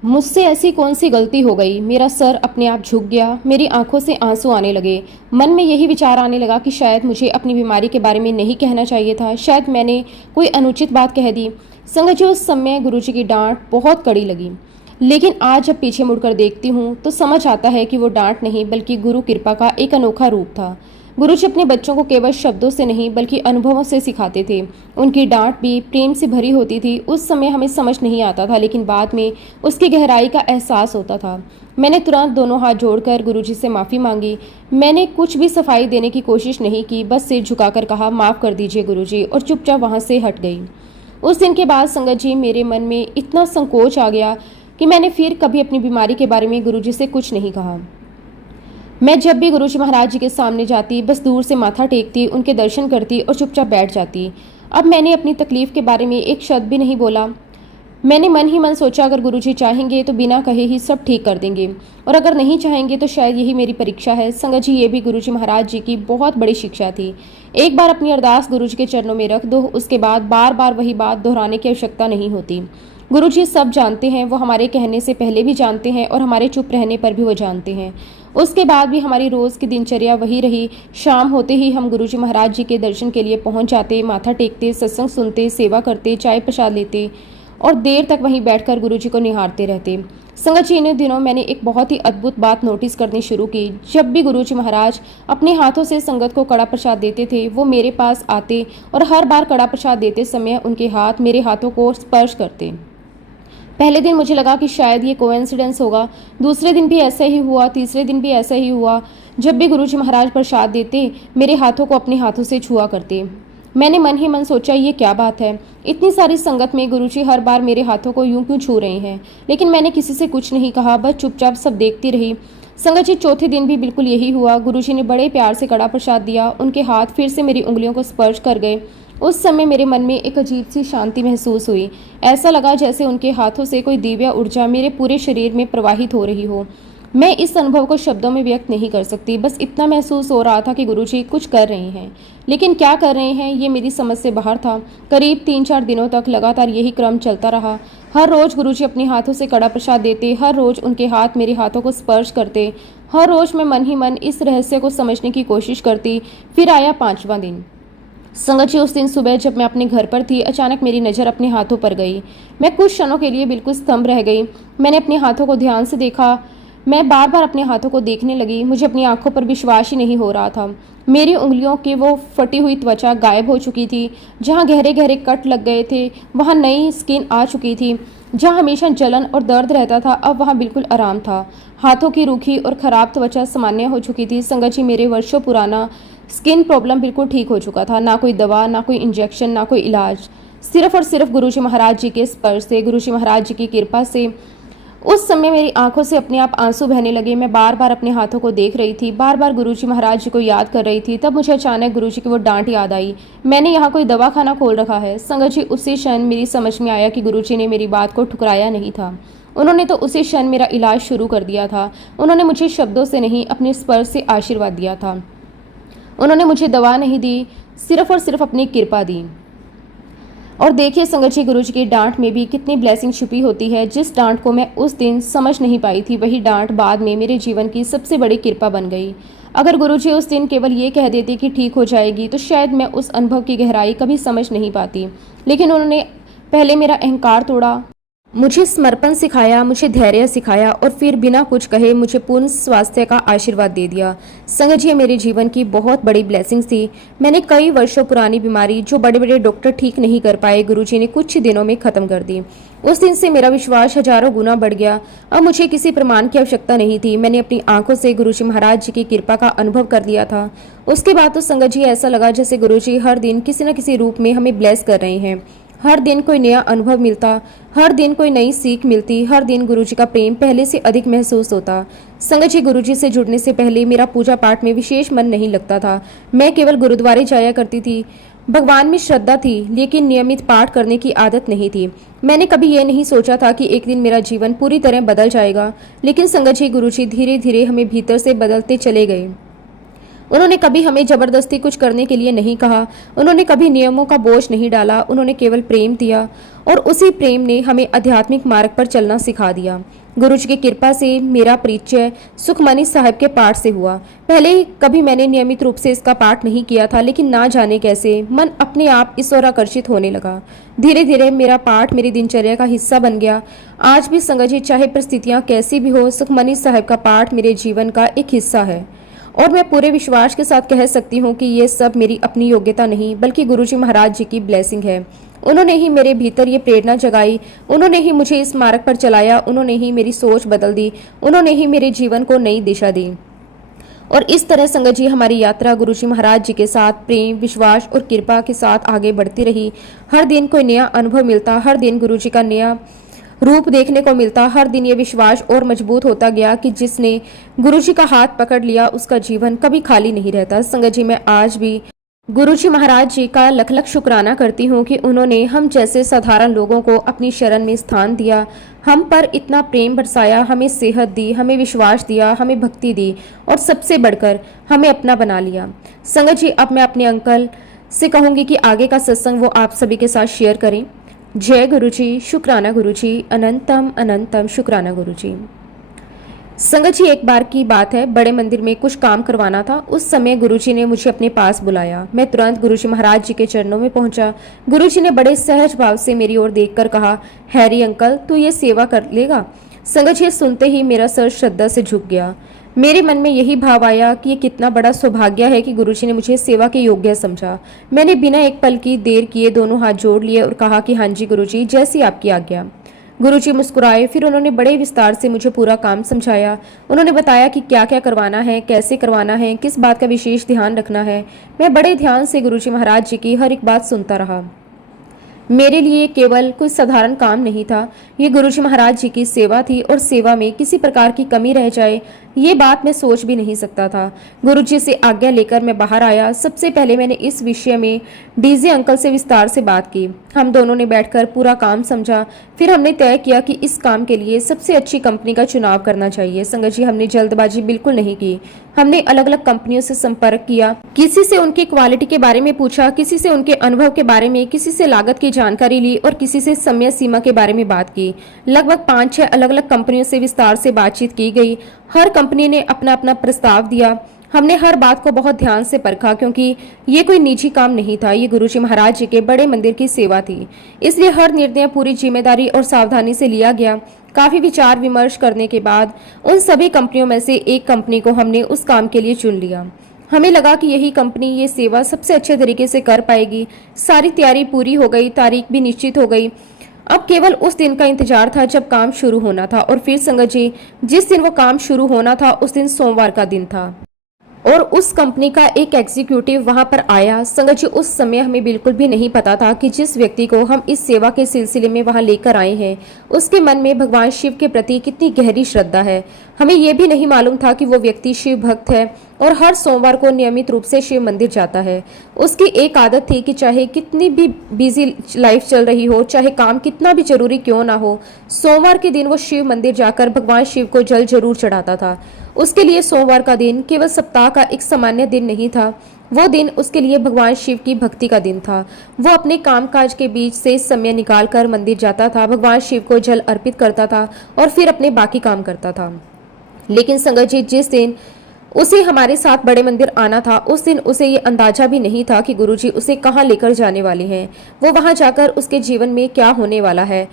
मुझसे ऐसी कौन सी गलती हो गई। मेरा सर अपने आप झुक गया, मेरी आंखों से आंसू आने लगे। मन में यही विचार आने लगा कि शायद मुझे अपनी बीमारी के बारे में नहीं कहना चाहिए था, शायद मैंने कोई अनुचित बात कह दी। संगत जी, उस समय गुरुजी की डांट बहुत कड़ी लगी, लेकिन आज जब पीछे मुड़कर देखती हूँ तो समझ आता है कि वो डांट नहीं बल्कि गुरु कृपा का एक अनोखा रूप था। गुरुजी अपने बच्चों को केवल शब्दों से नहीं बल्कि अनुभवों से सिखाते थे। उनकी डांट भी प्रेम से भरी होती थी। उस समय हमें समझ नहीं आता था, लेकिन बाद में उसकी गहराई का एहसास होता था। मैंने तुरंत दोनों हाथ जोड़कर गुरुजी से माफ़ी मांगी। मैंने कुछ भी सफाई देने की कोशिश नहीं की, बस सिर झुकाकर कहा, माफ़ कर दीजिए गुरुजी, और चुपचाप वहाँ से हट गई। उस दिन के बाद संगत जी, मेरे मन में इतना संकोच आ गया कि मैंने फिर कभी अपनी बीमारी के बारे में गुरुजी से कुछ नहीं कहा। मैं जब भी गुरुजी महाराज जी के सामने जाती, बस दूर से माथा टेकती, उनके दर्शन करती और चुपचाप बैठ जाती। अब मैंने अपनी तकलीफ के बारे में एक शब्द भी नहीं बोला। मैंने मन ही मन सोचा, अगर गुरुजी चाहेंगे तो बिना कहे ही सब ठीक कर देंगे, और अगर नहीं चाहेंगे तो शायद यही मेरी परीक्षा है। संगत जी, ये भी गुरुजी महाराज जी की बहुत बड़ी शिक्षा थी। एक बार अपनी अरदास गुरुजी के चरणों में रख दो, उसके बाद बार बार वही बात दोहराने की आवश्यकता नहीं होती। गुरुजी सब जानते हैं, वो हमारे कहने से पहले भी जानते हैं और हमारे चुप रहने पर भी वो जानते हैं। उसके बाद भी हमारी रोज़ की दिनचर्या वही रही। शाम होते ही हम गुरुजी महाराज जी के दर्शन के लिए पहुंच जाते, माथा टेकते, सत्संग सुनते, सेवा करते, चाय प्रसाद लेते और देर तक वहीं बैठकर गुरुजी को निहारते रहते। संगत जी, इन दिनों मैंने एक बहुत ही अद्भुत बात नोटिस करनी शुरू की। जब भी गुरुजी महाराज अपने हाथों से संगत को कड़ा प्रसाद देते थे, वो मेरे पास आते और हर बार कड़ा प्रसाद देते समय उनके हाथ मेरे हाथों को स्पर्श करते। पहले दिन मुझे लगा कि शायद ये कोइंसिडेंस होगा, दूसरे दिन भी ऐसा ही हुआ, तीसरे दिन भी ऐसा ही हुआ। जब भी गुरुजी महाराज प्रसाद देते, मेरे हाथों को अपने हाथों से छुआ करते। मैंने मन ही मन सोचा, ये क्या बात है, इतनी सारी संगत में गुरुजी हर बार मेरे हाथों को यूं क्यों छू रहे हैं। लेकिन मैंने किसी से कुछ नहीं कहा, बस चुपचाप सब देखती रही। संगत जी, चौथे दिन भी बिल्कुल यही हुआ। गुरुजी ने बड़े प्यार से कड़ा प्रसाद दिया, उनके हाथ फिर से मेरी उंगलियों को स्पर्श कर गए। उस समय मेरे मन में एक अजीब सी शांति महसूस हुई। ऐसा लगा जैसे उनके हाथों से कोई दिव्य ऊर्जा मेरे पूरे शरीर में प्रवाहित हो रही हो। मैं इस अनुभव को शब्दों में व्यक्त नहीं कर सकती, बस इतना महसूस हो रहा था कि गुरुजी कुछ कर रहे हैं, लेकिन क्या कर रहे हैं ये मेरी समझ से बाहर था। करीब 3-4 दिनों तक लगातार यही क्रम चलता रहा। हर रोज़ गुरुजी अपने हाथों से कड़ा प्रसाद देते, हर रोज़ उनके हाथ मेरे हाथों को स्पर्श करते, हर रोज़ मैं मन ही मन इस रहस्य को समझने की कोशिश करती। फिर आया 5वां दिन। संगत जी, उस दिन सुबह जब मैं अपने घर पर थी, अचानक मेरी नज़र अपने हाथों पर गई। मैं कुछ क्षणों के लिए बिल्कुल स्तंभ रह गई। मैंने अपने हाथों को ध्यान से देखा। मैं बार बार अपने हाथों को देखने लगी। मुझे अपनी आंखों पर विश्वास ही नहीं हो रहा था। मेरी उंगलियों की वो फटी हुई त्वचा गायब हो चुकी थी। जहाँ गहरे गहरे कट लग गए थे, वहाँ नई स्किन आ चुकी थी। जहाँ हमेशा जलन और दर्द रहता था, अब वहाँ बिल्कुल आराम था। हाथों की रूखी और खराब त्वचा सामान्य हो चुकी थी। संगत जी, मेरे वर्षों पुराना स्किन प्रॉब्लम बिल्कुल ठीक हो चुका था। ना कोई दवा, ना कोई इंजेक्शन, ना कोई इलाज, सिर्फ और सिर्फ गुरुजी महाराज जी के स्पर्श से, गुरुजी महाराज जी की कृपा से। उस समय मेरी आंखों से अपने आप आंसू बहने लगे। मैं बार बार अपने हाथों को देख रही थी, बार बार गुरुजी महाराज जी को याद कर रही थी। तब मुझे अचानक गुरुजी की वो डांट याद आई, मैंने यहाँ कोई दवा खाना खोल रखा है। संगत जी, उसी क्षण मेरी समझ में आया कि गुरुजी ने मेरी बात को ठुकराया नहीं था। उन्होंने तो उसी क्षण मेरा इलाज शुरू कर दिया था। उन्होंने मुझे शब्दों से नहीं, अपने स्पर्श से आशीर्वाद दिया था। उन्होंने मुझे दवा नहीं दी, सिर्फ और सिर्फ अपनी कृपा दी। और देखिए संगत जी, गुरुजी की डांट में भी कितनी ब्लेसिंग छुपी होती है। जिस डांट को मैं उस दिन समझ नहीं पाई थी, वही डांट बाद में मेरे जीवन की सबसे बड़ी कृपा बन गई। अगर गुरुजी उस दिन केवल ये कह देते कि ठीक हो जाएगी, तो शायद मैं उस अनुभव की गहराई कभी समझ नहीं पाती। लेकिन उन्होंने पहले मेरा अहंकार तोड़ा, मुझे समर्पण सिखाया, मुझे धैर्य सिखाया और फिर बिना कुछ कहे मुझे पूर्ण स्वास्थ्य का आशीर्वाद दे दिया। संगत जी, मेरे जीवन की बहुत बड़ी ब्लेसिंग्स थी। मैंने कई वर्षों पुरानी बीमारी, जो बड़े बड़े डॉक्टर ठीक नहीं कर पाए, गुरुजी ने कुछ ही दिनों में खत्म कर दी। उस दिन से मेरा विश्वास हजारों गुना बढ़ गया। अब मुझे किसी प्रमाण की आवश्यकता नहीं थी। मैंने अपनी आंखों से गुरुजी महाराज जी की कृपा का अनुभव कर लिया था। उसके बाद तो संगत जी, ऐसा लगा जैसे गुरुजी हर दिन किसी न किसी रूप में हमें ब्लेस कर रहे हैं। हर दिन कोई नया अनुभव मिलता, हर दिन कोई नई सीख मिलती, हर दिन गुरुजी का प्रेम पहले से अधिक महसूस होता। संगत जी, गुरुजी से जुड़ने से पहले मेरा पूजा पाठ में विशेष मन नहीं लगता था। मैं केवल गुरुद्वारे जाया करती थी। भगवान में श्रद्धा थी, लेकिन नियमित पाठ करने की आदत नहीं थी। मैंने कभी ये नहीं सोचा था कि एक दिन मेरा जीवन पूरी तरह बदल जाएगा। लेकिन संगत जी, गुरुजी धीरे धीरे हमें भीतर से बदलते चले गए। उन्होंने कभी हमें जबरदस्ती कुछ करने के लिए नहीं कहा। उन्होंने कभी नियमों का बोझ नहीं डाला। उन्होंने केवल प्रेम दिया और उसी प्रेम ने हमें आध्यात्मिक मार्ग पर चलना सिखा दिया। गुरुजी की कृपा से मेरा परिचय सुखमनी साहिब के पाठ से हुआ। पहले कभी मैंने नियमित रूप से इसका पाठ नहीं किया था, लेकिन ना जाने कैसे मन अपने आप इस ओर आकर्षित होने लगा। धीरे धीरे मेरा पाठ मेरी दिनचर्या का हिस्सा बन गया। आज भी संगत जी, चाहे परिस्थितियां कैसी भी हो, सुखमनी साहिब का पाठ मेरे जीवन का एक हिस्सा है। और मैं पूरे विश्वास के साथ कह सकती हूँ कि ये सब मेरी अपनी योग्यता नहीं, बल्कि गुरुजी महाराज जी की ब्लेसिंग है। उन्होंने ही मेरे भीतर ये प्रेरणा जगाई, उन्होंने ही मुझे इस मार्ग पर चलाया, उन्होंने ही मेरी सोच बदल दी, उन्होंने ही मेरे जीवन को नई दिशा दी। और इस तरह संगत जी, हमारी यात्रा गुरुजी महाराज जी के साथ प्रेम, विश्वास और कृपा के साथ आगे बढ़ती रही। हर दिन कोई नया अनुभव मिलता, हर दिन गुरुजी का नया रूप देखने को मिलता। हर दिन ये विश्वास और मजबूत होता गया कि जिसने गुरुजी का हाथ पकड़ लिया, उसका जीवन कभी खाली नहीं रहता। संगत जी, मैं आज भी गुरुजी महाराज जी का लख लख शुक्राना करती हूँ कि उन्होंने हम जैसे साधारण लोगों को अपनी शरण में स्थान दिया, हम पर इतना प्रेम बरसाया, हमें सेहत दी, हमें विश्वास दिया, हमें भक्ति दी और सबसे बढ़कर हमें अपना बना लिया। संगत जी, अब मैं अपने अंकल से कहूँगी कि आगे का सत्संग वो आप सभी के साथ शेयर करें। जय गुरुजी, शुक्राना गुरुजी, अनंतम अनंतम शुक्राना गुरुजी। संगत जी, एक बार की बात है, बड़े मंदिर में कुछ काम करवाना था। उस समय गुरुजी ने मुझे अपने पास बुलाया। मैं तुरंत गुरुजी महाराज जी के चरणों में पहुंचा। गुरुजी ने बड़े सहज भाव से मेरी ओर देखकर कहा, हैरी अंकल, तू ये सेवा कर लेगा? संगत जी, सुनते ही मेरा सर श्रद्धा से झुक गया। मेरे मन में यही भाव आया कि ये कितना बड़ा सौभाग्य है कि गुरुजी ने मुझे सेवा के योग्य समझा। मैंने बिना एक पल की देर किए दोनों हाथ जोड़ लिए और कहा कि हाँ जी गुरुजी, जैसी आपकी आज्ञा। गुरुजी मुस्कुराए। फिर उन्होंने बड़े विस्तार से मुझे पूरा काम समझाया। उन्होंने बताया कि क्या क्या करवाना है, कैसे करवाना है, किस बात का विशेष ध्यान रखना है। मैं बड़े ध्यान से गुरुजी महाराज जी की हर एक बात सुनता रहा। मेरे लिए केवल कोई साधारण काम नहीं था, ये गुरुजी महाराज जी की सेवा थी और सेवा में किसी प्रकार की कमी रह जाए ये बात मैं सोच भी नहीं सकता था। गुरुजी से आज्ञा लेकर मैं बाहर आया। सबसे पहले मैंने इस विषय में डीजे अंकल से विस्तार से बात की। हम दोनों ने बैठकर पूरा काम समझा। फिर हमने तय किया कि इस काम के लिए सबसे अच्छी कंपनी का चुनाव करना चाहिए। संगत जी, हमने जल्दबाजी बिल्कुल नहीं की। हमने अलग अलग कंपनियों से संपर्क किया, किसी से उनकी क्वालिटी के बारे में पूछा, किसी से उनके अनुभव के बारे में, किसी से लागत की जानकारी ली और किसी से समय सीमा के बारे में बात की। लगभग 5-6 अलग अलग कंपनियों से विस्तार से बातचीत की गई। हर कंपनी ने अपना अपना प्रस्ताव दिया। हमने हर बात को बहुत ध्यान से परखा, क्योंकि ये कोई निजी काम नहीं था, ये गुरुजी महाराज जी के बड़े मंदिर की सेवा थी। इसलिए हर निर्णय पूरी जिम्मेदारी और सावधानी से लिया गया। काफी विचार विमर्श करने के बाद उन सभी कंपनियों में से एक कंपनी को हमने उस काम के लिए चुन लिया। हमें लगा कि यही कंपनी ये सेवा सबसे अच्छे तरीके से कर पाएगी। सारी तैयारी पूरी हो गई, तारीख भी निश्चित हो गई। अब केवल उस दिन का इंतजार था जब काम शुरू होना था। और फिर संगत जी, जिस दिन वो काम शुरू होना था उस दिन सोमवार का दिन था और उस कंपनी का एक एग्जीक्यूटिव वहां पर आया। संगत जी, उस समय हमें बिल्कुल भी नहीं पता था कि जिस व्यक्ति को हम इस सेवा के सिलसिले में वहां लेकर आए हैं उसके मन में भगवान शिव के प्रति कितनी गहरी श्रद्धा है। हमें यह भी नहीं मालूम था कि वो व्यक्ति शिव भक्त है और हर सोमवार को नियमित रूप से शिव मंदिर जाता है। उसकी एक आदत थी कि चाहे कितनी भी बिजी लाइफ चल रही हो, चाहे काम कितना भी जरूरी क्यों ना हो, सोमवार के दिन वो शिव मंदिर जाकर भगवान शिव को जल जरूर चढ़ाता था। उसके लिए सोमवार का दिन केवल सप्ताह का एक सामान्य दिन नहीं था, वो दिन उसके लिए भगवान शिव की भक्ति का दिन था। वो अपने कामकाज के बीच से समय निकालकर मंदिर जाता था, भगवान शिव को जल अर्पित करता था और फिर अपने बाकी काम करता था। लेकिन संगत जी, जिस दिन उसे हमारे साथ बड़े मंदिर आना था उस दिन उसे ये अंदाजा भी नहीं था कि गुरुजी उसे कहाँ लेकर जाने वाले हैं, वो वहां जाकर उसके जीवन में क्या होने वाला है।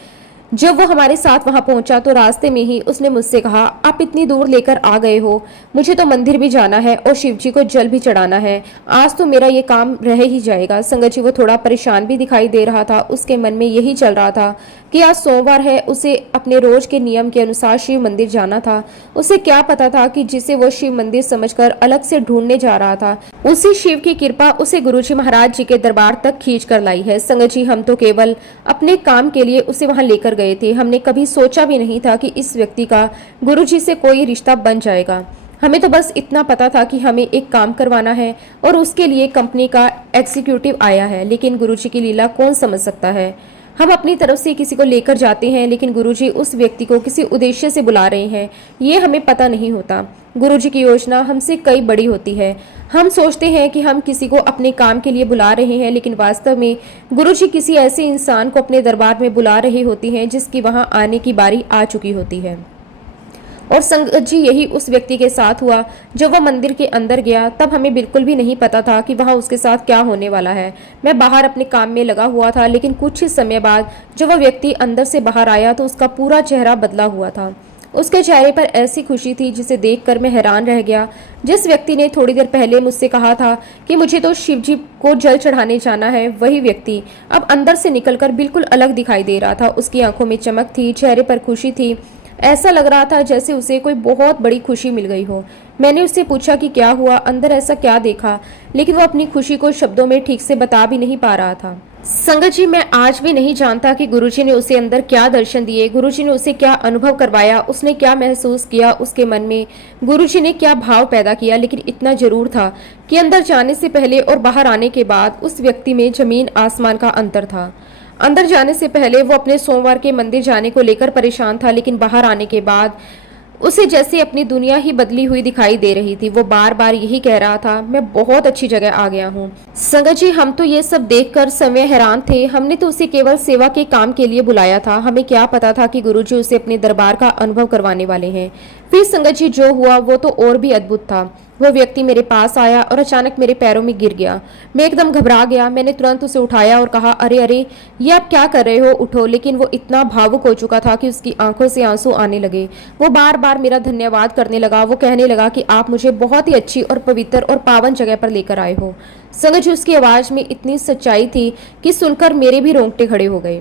जब वो हमारे साथ वहां पहुंचा तो रास्ते में ही उसने मुझसे कहा, आप इतनी दूर लेकर आ गए हो, मुझे तो मंदिर भी जाना है और शिव जी को जल भी चढ़ाना है, आज तो मेरा ये काम रह ही जाएगा। संगत जी, वो थोड़ा परेशान भी दिखाई दे रहा था। उसके मन में यही चल रहा था कि आज सोमवार है, उसे अपने रोज के नियम के अनुसार शिव मंदिर जाना था। उसे क्या पता था कि जिसे वो शिव मंदिर समझकर अलग से ढूंढने जा रहा था, उसी शिव की कृपा उसे गुरुजी महाराज जी के दरबार तक खींच कर लाई है। संगत जी, हम तो केवल अपने काम के लिए उसे वहां लेकर गए थे। हमने कभी सोचा भी नहीं था कि इस व्यक्ति का गुरुजी से कोई रिश्ता बन जाएगा। हमें तो बस इतना पता था कि हमें एक काम करवाना है और उसके लिए कंपनी का एग्जीक्यूटिव आया है। लेकिन गुरुजी की लीला कौन समझ सकता है। हम अपनी तरफ से किसी को लेकर जाते हैं, लेकिन गुरुजी उस व्यक्ति को किसी उद्देश्य से बुला रहे हैं, ये हमें पता नहीं होता। गुरुजी की योजना हमसे कई बड़ी होती है। हम सोचते हैं कि हम किसी को अपने काम के लिए बुला रहे हैं, लेकिन वास्तव में गुरुजी किसी ऐसे इंसान को अपने दरबार में बुला रहे होती हैं जिसकी वहां आने की बारी आ चुकी होती है। और संगत जी, यही उस व्यक्ति के साथ हुआ। जब वह मंदिर के अंदर गया तब हमें बिल्कुल भी नहीं पता था कि वहां उसके साथ क्या होने वाला है। मैं बाहर अपने काम में लगा हुआ था, लेकिन कुछ ही समय बाद जब वह व्यक्ति अंदर से बाहर आया तो उसका पूरा चेहरा बदला हुआ था। उसके चेहरे पर ऐसी खुशी थी जिसे देखकर मैं हैरान रह गया। जिस व्यक्ति ने थोड़ी देर पहले मुझसे कहा था कि मुझे तो शिव जी को जल चढ़ाने जाना है, वही व्यक्ति अब अंदर से निकलकर बिल्कुल अलग दिखाई दे रहा था। उसकी आंखों में चमक थी, चेहरे पर खुशी थी। ऐसा लग रहा था जैसे उसे कोई बहुत बड़ी खुशी मिल गई हो। मैंने उससे पूछा कि क्या हुआ, अंदर ऐसा क्या देखा, लेकिन वो अपनी खुशी को शब्दों में ठीक से बता भी नहीं पा रहा था। संगत जी, मैं आज भी नहीं जानता कि गुरुजी ने उसे अंदर क्या दर्शन दिए, गुरुजी ने उसे क्या अनुभव करवाया, उसने क्या महसूस किया, उसके मन में गुरुजी ने क्या भाव पैदा किया। लेकिन इतना जरूर था कि अंदर जाने से पहले और बाहर आने के बाद उस व्यक्ति में जमीन आसमान का अंतर था। अंदर जाने से पहले वो अपने सोमवार के मंदिर जाने को लेकर परेशान था, लेकिन बाहर आने के बाद उसे जैसे अपनी दुनिया ही बदली हुई दिखाई दे रही थी। वो बार बार यही कह रहा था, मैं बहुत अच्छी जगह आ गया हूँ। संगत जी, हम तो ये सब देखकर समय हैरान थे। हमने तो उसे केवल सेवा के काम के लिए बुलाया था। हमें क्या पता था कि गुरुजी उसे अपने दरबार का अनुभव करवाने वाले हैं। फिर संगत जी, जो हुआ वो तो और भी अद्भुत था। वह व्यक्ति मेरे पास आया और अचानक मेरे पैरों में गिर गया। मैं एकदम घबरा गया। मैंने तुरंत उसे उठाया और कहा, अरे अरे, ये आप क्या कर रहे हो, उठो। लेकिन वो इतना भावुक हो चुका था कि उसकी आंखों से आंसू आने लगे। वो बार बार मेरा धन्यवाद करने लगा। वो कहने लगा कि आप मुझे बहुत ही अच्छी और पवित्र और पावन जगह पर लेकर आए हो। संगत जी, उसकी आवाज में इतनी सच्चाई थी कि सुनकर मेरे भी रोंगटे खड़े हो गए।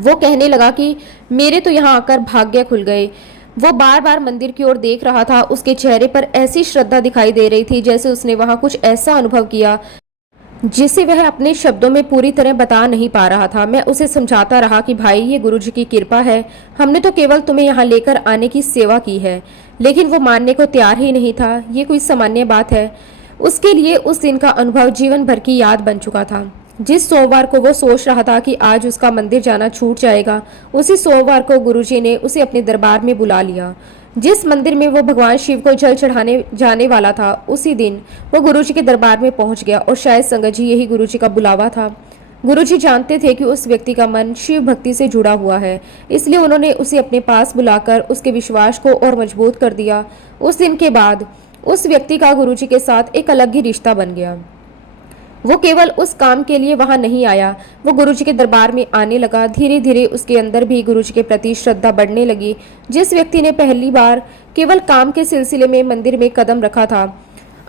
वो कहने लगा कि मेरे तो यहाँ आकर भाग्य खुल गए। वो बार बार मंदिर की ओर देख रहा था। उसके चेहरे पर ऐसी श्रद्धा दिखाई दे रही थी जैसे उसने वहां कुछ ऐसा अनुभव किया जिसे वह अपने शब्दों में पूरी तरह बता नहीं पा रहा था। मैं उसे समझाता रहा कि भाई, ये गुरुजी की कृपा है। हमने तो केवल तुम्हें यहाँ लेकर आने की सेवा की है। लेकिन वो मानने को तैयार ही नहीं था। ये कोई सामान्य बात है। उसके लिए उस दिन का अनुभव जीवन भर की याद बन चुका था। जिस सोमवार को वो सोच रहा था कि आज उसका मंदिर जाना छूट जाएगा, उसी सोमवार को गुरुजी ने उसे अपने दरबार में बुला लिया। जिस मंदिर में वो भगवान शिव को जल चढ़ाने जाने वाला था, उसी दिन वो गुरुजी के दरबार में पहुंच गया। और शायद संगत जी, यही गुरुजी का बुलावा था। गुरुजी जानते थे कि उस व्यक्ति का मन शिव भक्ति से जुड़ा हुआ है, इसलिए उन्होंने उसे अपने पास बुलाकर उसके विश्वास को और मजबूत कर दिया। उस दिन के बाद उस व्यक्ति का गुरुजी के साथ एक अलग ही रिश्ता बन गया। वो केवल उस काम के लिए वहां नहीं आया, वो गुरुजी के दरबार में आने लगा। धीरे धीरे उसके अंदर भी गुरुजी के प्रति श्रद्धा बढ़ने लगी। जिस व्यक्ति ने पहली बार केवल काम के सिलसिले में मंदिर में कदम रखा था,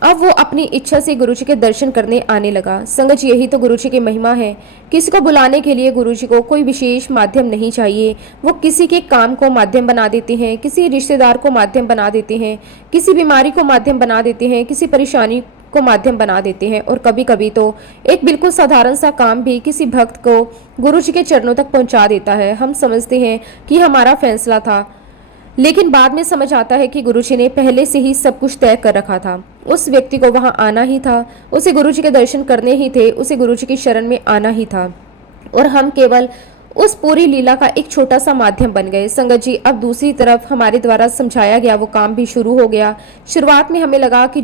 अब वो अपनी इच्छा से गुरुजी के दर्शन करने आने लगा। संगत जी, यही तो गुरुजी की महिमा है। किसी को बुलाने के लिए गुरुजी को कोई विशेष माध्यम नहीं चाहिए। वो किसी के काम को माध्यम बना देते हैं, किसी रिश्तेदार को माध्यम बना देते हैं, किसी बीमारी को माध्यम बना देते हैं, किसी परेशानी को माध्यम बना देते हैं। और कभी कभी तो एक बिल्कुल साधारण सा काम भी किसी भक्त को गुरुजी के चरणों तक पहुंचा देता है। हम समझते हैं कि हमारा फैसला था, लेकिन बाद में समझ आता है कि गुरुजी ने पहले से ही सब कुछ तय कर रखा था। उस व्यक्ति को वहां आना ही था, उसे गुरुजी के दर्शन करने ही थे, उसे गुरुजी की शरण में आना ही था। और हम केवल उस पूरी लीला का एक छोटा सा माध्यम बन गए। संगत जी, अब दूसरी तरफ हमारे द्वारा समझाया गया वो काम भी शुरू हो गया। शुरुआत में हमें लगा कि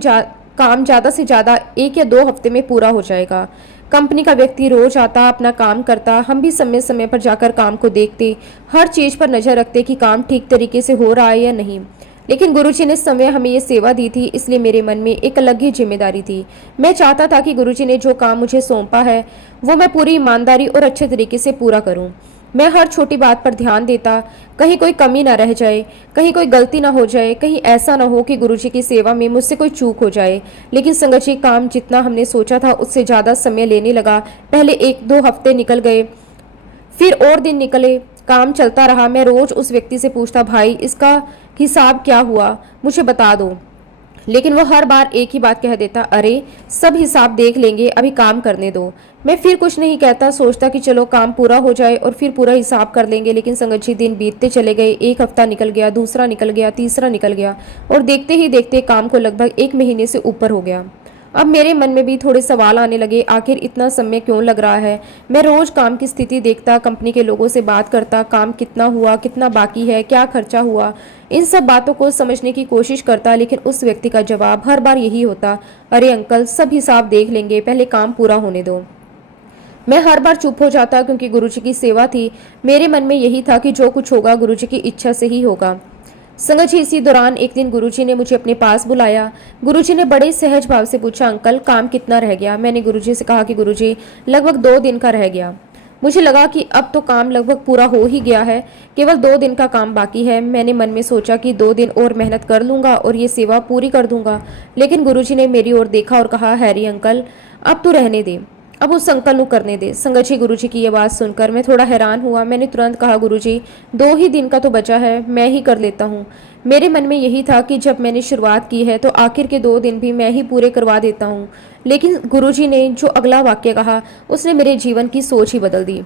काम ज्यादा से ज्यादा 1 या 2 हफ्ते में पूरा हो जाएगा। कंपनी का व्यक्ति रोज आता, अपना काम करता। हम भी समय समय पर जाकर काम को देखते, हर चीज पर नजर रखते कि काम ठीक तरीके से हो रहा है या नहीं। लेकिन गुरुजी ने समय हमें ये सेवा दी थी, इसलिए मेरे मन में एक अलग ही जिम्मेदारी थी। मैं चाहता था कि गुरुजी ने जो काम मुझे सौंपा है वो मैं पूरी ईमानदारी और अच्छे तरीके से पूरा करूं। मैं हर छोटी बात पर ध्यान देता, कहीं कोई कमी ना रह जाए, कहीं कोई गलती ना हो जाए, कहीं ऐसा ना हो कि गुरुजी की सेवा में मुझसे कोई चूक हो जाए। लेकिन संगत जी, काम जितना हमने सोचा था उससे ज़्यादा समय लेने लगा। पहले 1-2 हफ्ते निकल गए, फिर और दिन निकले, काम चलता रहा। मैं रोज उस व्यक्ति से पूछता, भाई इसका हिसाब क्या हुआ, मुझे बता दो। लेकिन वो हर बार एक ही बात कह देता, अरे सब हिसाब देख लेंगे, अभी काम करने दो। मैं फिर कुछ नहीं कहता, सोचता कि चलो काम पूरा हो जाए और फिर पूरा हिसाब कर लेंगे। लेकिन संगत जी, दिन बीतते चले गए। 1 हफ्ता निकल गया, दूसरा निकल गया, तीसरा निकल गया और देखते ही देखते काम को लगभग 1 महीने से ऊपर हो गया। अब मेरे मन में भी थोड़े सवाल आने लगे, आखिर इतना समय क्यों लग रहा है। मैं रोज काम की स्थिति देखता, कंपनी के लोगों से बात करता, काम कितना हुआ, कितना बाकी है, क्या खर्चा हुआ, इन सब बातों को समझने की कोशिश करता। लेकिन उस व्यक्ति का जवाब हर बार यही होता, अरे अंकल सब हिसाब देख लेंगे, पहले काम पूरा होने दो। मैं हर बार चुप हो जाता, क्योंकि गुरुजी की सेवा थी। मेरे मन में यही था कि जो कुछ होगा गुरुजी की इच्छा से ही होगा। संगत जी, इसी दौरान एक दिन गुरुजी ने मुझे अपने पास बुलाया। गुरुजी ने बड़े सहज भाव से पूछा, अंकल काम कितना रह गया। मैंने गुरुजी से कहा कि गुरुजी लगभग 2 दिन का रह गया। मुझे लगा कि अब तो काम लगभग पूरा हो ही गया है, केवल 2 दिन का काम बाकी है। मैंने मन में सोचा कि 2 दिन और मेहनत कर लूंगा और ये सेवा पूरी कर दूंगा। लेकिन गुरुजी ने मेरी ओर देखा और कहा, हैरी अंकल अब तो रहने दे, अब उस अंकल को करने दे। संगत जी, गुरुजी की ये बात सुनकर मैं थोड़ा हैरान हुआ। मैंने तुरंत कहा, गुरुजी 2 ही दिन का तो बचा है, मैं ही कर लेता हूँ। मेरे मन में यही था कि जब मैंने शुरुआत की है तो आखिर के 2 दिन भी मैं ही पूरे करवा देता हूँ। लेकिन गुरुजी ने जो अगला वाक्य कहा उसने मेरे जीवन की सोच ही बदल दी।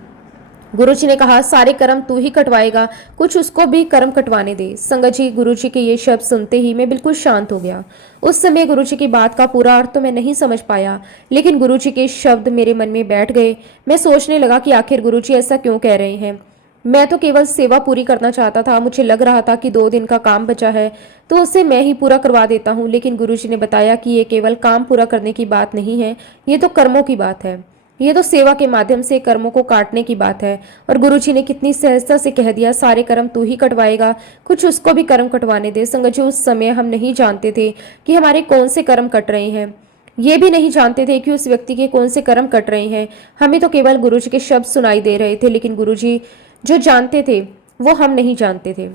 गुरुजी ने कहा, सारे कर्म तू ही कटवाएगा, कुछ उसको भी कर्म कटवाने दे। संगत जी, गुरुजी के ये शब्द सुनते ही मैं बिल्कुल शांत हो गया। उस समय गुरुजी की बात का पूरा अर्थ तो मैं नहीं समझ पाया, लेकिन गुरुजी के शब्द मेरे मन में बैठ गए। मैं सोचने लगा कि आखिर गुरुजी ऐसा क्यों कह रहे हैं। मैं तो केवल सेवा पूरी करना चाहता था। मुझे लग रहा था कि 2 दिन का काम बचा है तो उसे मैं ही पूरा करवा देता हूँ, लेकिन गुरुजी ने बताया कि ये केवल काम पूरा करने की बात नहीं है, ये तो कर्मों की बात है। ये तो सेवा के माध्यम से कर्मों को काटने की बात है। और गुरुजी ने कितनी सहजता से कह दिया, सारे कर्म तू ही कटवाएगा, कुछ उसको भी कर्म कटवाने दे। संगत जी, उस समय हम नहीं जानते थे कि हमारे कौन से कर्म कट रहे हैं, ये भी नहीं जानते थे कि उस व्यक्ति के कौन से कर्म कट रहे हैं। हमें तो केवल गुरुजी के शब्द सुनाई दे रहे थे, लेकिन गुरुजी जो जानते थे वो हम नहीं जानते थे।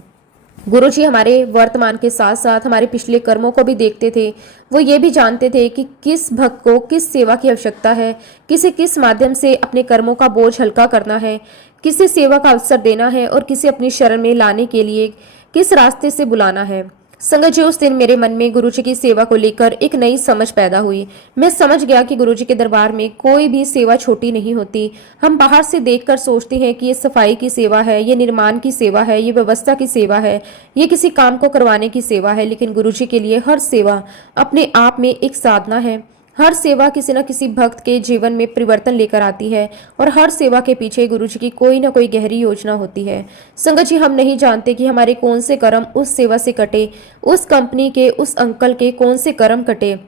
गुरुजी हमारे वर्तमान के साथ साथ हमारे पिछले कर्मों को भी देखते थे। वो ये भी जानते थे कि किस भक्त को किस सेवा की आवश्यकता है, किसे किस माध्यम से अपने कर्मों का बोझ हल्का करना है, किसे सेवा का अवसर देना है और किसे अपनी शरण में लाने के लिए किस रास्ते से बुलाना है। संगत जी, उस दिन मेरे मन में गुरुजी की सेवा को लेकर एक नई समझ पैदा हुई। मैं समझ गया कि गुरुजी के दरबार में कोई भी सेवा छोटी नहीं होती। हम बाहर से देखकर सोचते हैं कि ये सफाई की सेवा है, ये निर्माण की सेवा है, ये व्यवस्था की सेवा है, ये किसी काम को करवाने की सेवा है, लेकिन गुरुजी के लिए हर सेवा अपने आप में एक साधना है। हर सेवा किसी न किसी भक्त के जीवन में परिवर्तन लेकर आती है और हर सेवा के पीछे गुरुजी की कोई ना कोई गहरी योजना होती है। संगत जी, हम नहीं जानते कि हमारे कौन से कर्म उस सेवा से कटे, उस कंपनी के उस अंकल के कौन से कर्म कटे,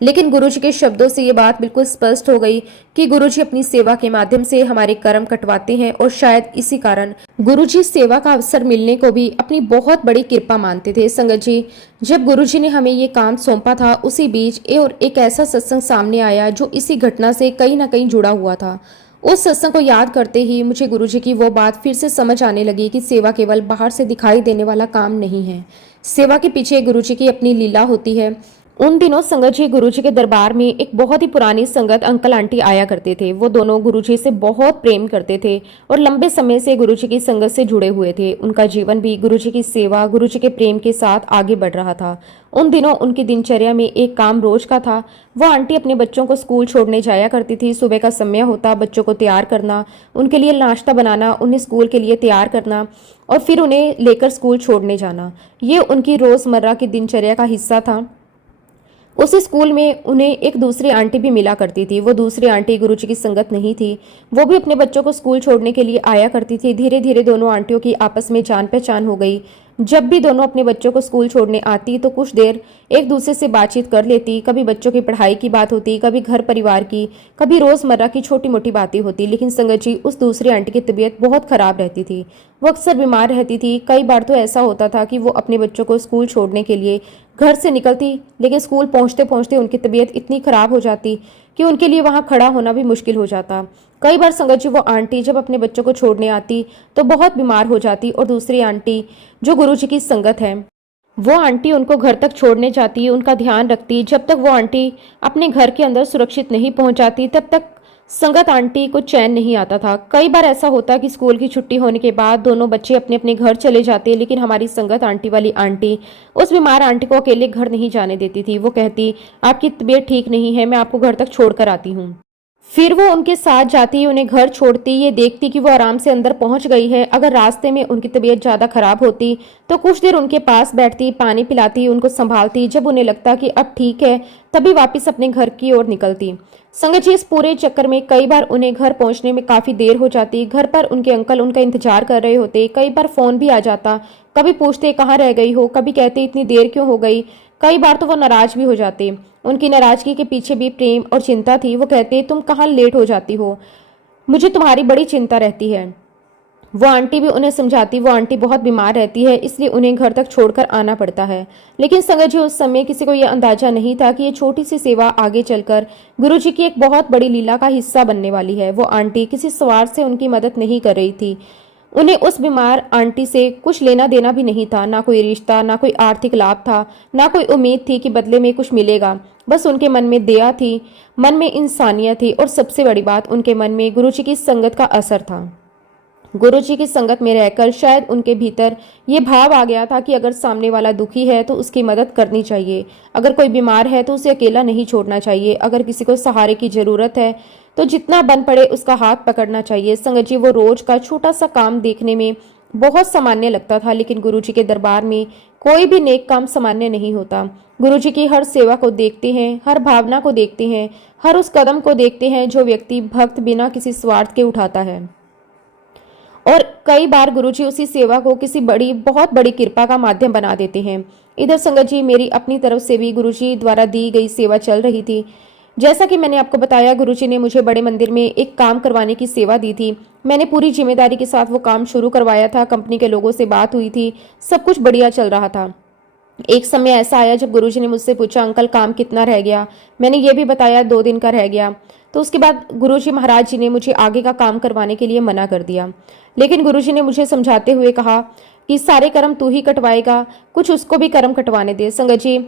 लेकिन गुरुजी के शब्दों से ये बात बिल्कुल स्पष्ट हो गई कि गुरुजी अपनी सेवा के माध्यम से हमारे कर्म कटवाते हैं और शायद इसी कारण गुरुजी सेवा का अवसर मिलने को भी अपनी बहुत बड़ी कृपा मानते थे। संगत जी, जब गुरुजी ने हमें ये काम सौंपा था उसी बीच एक ऐसा सत्संग सामने आया जो इसी घटना से कहीं ना कहीं जुड़ा हुआ था। उस सत्संग को याद करते ही मुझे गुरुजी की वो बात फिर से समझ आने लगी कि सेवा केवल बाहर से दिखाई देने वाला काम नहीं है। सेवा के पीछे गुरुजी की अपनी लीला होती है। उन दिनों संगत जी गुरुजी के दरबार में एक बहुत ही पुरानी संगत अंकल आंटी आया करते थे। वो दोनों गुरुजी से बहुत प्रेम करते थे और लंबे समय से गुरुजी की संगत से जुड़े हुए थे। उनका जीवन भी गुरुजी की सेवा, गुरुजी के प्रेम के साथ आगे बढ़ रहा था। उन दिनों उनकी दिनचर्या में एक काम रोज का था। वो आंटी अपने बच्चों को स्कूल छोड़ने जाया करती थी। सुबह का समय होता, बच्चों को तैयार करना, उनके लिए नाश्ता बनाना, उन्हें स्कूल के लिए तैयार करना और फिर उन्हें लेकर स्कूल छोड़ने जाना, ये उनकी रोजमर्रा की दिनचर्या का हिस्सा था। उसी स्कूल में उन्हें एक दूसरी आंटी भी मिला करती थी। वो दूसरी आंटी गुरुजी की संगत नहीं थी। वो भी अपने बच्चों को स्कूल छोड़ने के लिए आया करती थी। धीरे धीरे दोनों आंटियों की आपस में जान पहचान हो गई। जब भी दोनों अपने बच्चों को स्कूल छोड़ने आती तो कुछ देर एक दूसरे से बातचीत कर लेती। कभी बच्चों की पढ़ाई की बात होती, कभी घर परिवार की, कभी रोजमर्रा की छोटी मोटी बातें होती। लेकिन संगत जी, उस दूसरी आंटी की तबीयत बहुत खराब रहती थी। वो अक्सर बीमार रहती थी। कई बार तो ऐसा होता था कि वो अपने बच्चों को स्कूल छोड़ने के लिए घर से निकलती, लेकिन स्कूल पहुंचते पहुंचते उनकी तबीयत इतनी खराब हो जाती कि उनके लिए वहां खड़ा होना भी मुश्किल हो जाता। कई बार संगत जी, वो आंटी जब अपने बच्चों को छोड़ने आती तो बहुत बीमार हो जाती और दूसरी आंटी जो गुरुजी की संगत है, वो आंटी उनको घर तक छोड़ने जाती, उनका ध्यान रखती। जब तक वो आंटी अपने घर के अंदर सुरक्षित नहीं पहुंच जाती तब तक संगत आंटी को चैन नहीं आता था। कई बार ऐसा होता कि स्कूल की छुट्टी होने के बाद दोनों बच्चे अपने अपने घर चले जाते, लेकिन हमारी संगत आंटी वाली आंटी उस बीमार आंटी को अकेले घर नहीं जाने देती थी। वो कहती, आपकी तबीयत ठीक नहीं है, मैं आपको घर तक छोड़ कर आती हूँ। फिर वो उनके साथ जाती, उन्हें घर छोड़ती, ये देखती कि वो आराम से अंदर पहुंच गई है। अगर रास्ते में उनकी तबीयत ज़्यादा खराब होती तो कुछ देर उनके पास बैठती, पानी पिलाती, उनको संभालती। जब उन्हें लगता कि अब ठीक है तभी वापस अपने घर की ओर निकलती। संगत जी, इस पूरे चक्कर में कई बार उन्हें घर पहुंचने में काफ़ी देर हो जाती। घर पर उनके अंकल उनका इंतजार कर रहे होते। कई बार फ़ोन भी आ जाता। कभी पूछते कहाँ रह गई हो, कभी कहते इतनी देर क्यों हो गई। कई बार तो वो नाराज़ भी हो जाते। उनकी नाराज़गी के पीछे भी प्रेम और चिंता थी। वो कहते, तुम कहाँ लेट हो जाती हो, मुझे तुम्हारी बड़ी चिंता रहती है। वो आंटी भी उन्हें समझाती। वो आंटी बहुत बीमार रहती है, इसलिए उन्हें घर तक छोड़कर आना पड़ता है। लेकिन संगत जी, उस समय किसी को यह अंदाजा नहीं था कि ये छोटी सी सेवा आगे चलकर गुरुजी की एक बहुत बड़ी लीला का हिस्सा बनने वाली है। वो आंटी किसी स्वार्थ से उनकी मदद नहीं कर रही थी। उन्हें उस बीमार आंटी से कुछ लेना देना भी नहीं था, ना कोई रिश्ता, ना कोई आर्थिक लाभ था, ना कोई उम्मीद थी कि बदले में कुछ मिलेगा। बस उनके मन में दया थी, मन में इंसानियत थी और सबसे बड़ी बात, उनके मन में गुरुजी की संगत का असर था। गुरुजी की संगत में रहकर शायद उनके भीतर ये भाव आ गया था कि अगर सामने वाला दुखी है तो उसकी मदद करनी चाहिए, अगर कोई बीमार है तो उसे अकेला नहीं छोड़ना चाहिए, अगर किसी को सहारे की जरूरत है तो जितना बन पड़े उसका हाथ पकड़ना चाहिए। संगत जी, वो रोज का छोटा सा काम देखने में बहुत सामान्य लगता था, लेकिन गुरुजी के दरबार में कोई भी नेक काम सामान्य नहीं होता। गुरुजी की हर सेवा को देखते हैं, हर भावना को देखते हैं, हर उस कदम को देखते हैं जो व्यक्ति भक्त बिना किसी स्वार्थ के उठाता है। और कई बार गुरुजी उसी सेवा को किसी बहुत बड़ी कृपा का माध्यम बना देते हैं। इधर संगत जी, मेरी अपनी तरफ से भी गुरुजी द्वारा दी गई सेवा चल रही थी। जैसा कि मैंने आपको बताया, गुरुजी ने मुझे बड़े मंदिर में एक काम करवाने की सेवा दी थी। मैंने पूरी जिम्मेदारी के साथ वो काम शुरू करवाया था। कंपनी के लोगों से बात हुई थी, सब कुछ बढ़िया चल रहा था। एक समय ऐसा आया जब गुरुजी ने मुझसे पूछा, अंकल काम कितना रह गया। मैंने ये भी बताया 2 दिन का रह गया। तो उसके बाद गुरुजी महाराज जी ने मुझे आगे का काम करवाने के लिए मना कर दिया। लेकिन गुरुजी ने मुझे समझाते हुए कहा कि सारे कर्म तू ही कटवाएगा, कुछ उसको भी कर्म कटवाने दे। संगत जी,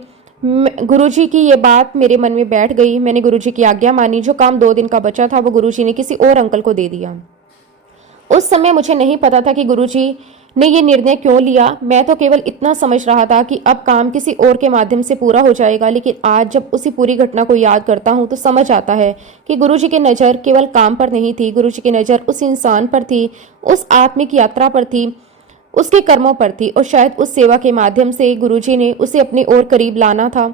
गुरुजी की ये बात मेरे मन में बैठ गई। मैंने गुरुजी की आज्ञा मानी। जो काम 2 दिन का बचा था वो गुरुजी ने किसी और अंकल को दे दिया। उस समय मुझे नहीं पता था कि गुरुजी ने ये निर्णय क्यों लिया। मैं तो केवल इतना समझ रहा था कि अब काम किसी और के माध्यम से पूरा हो जाएगा। लेकिन आज जब उसी पूरी घटना को याद करता हूँ तो समझ आता है कि गुरुजी की नज़र केवल काम पर नहीं थी, गुरुजी की नज़र उस इंसान पर थी, उस आत्मिक यात्रा पर थी, उसके कर्मों पर थी। और शायद उस सेवा के माध्यम से गुरुजी ने उसे अपने और करीब लाना था।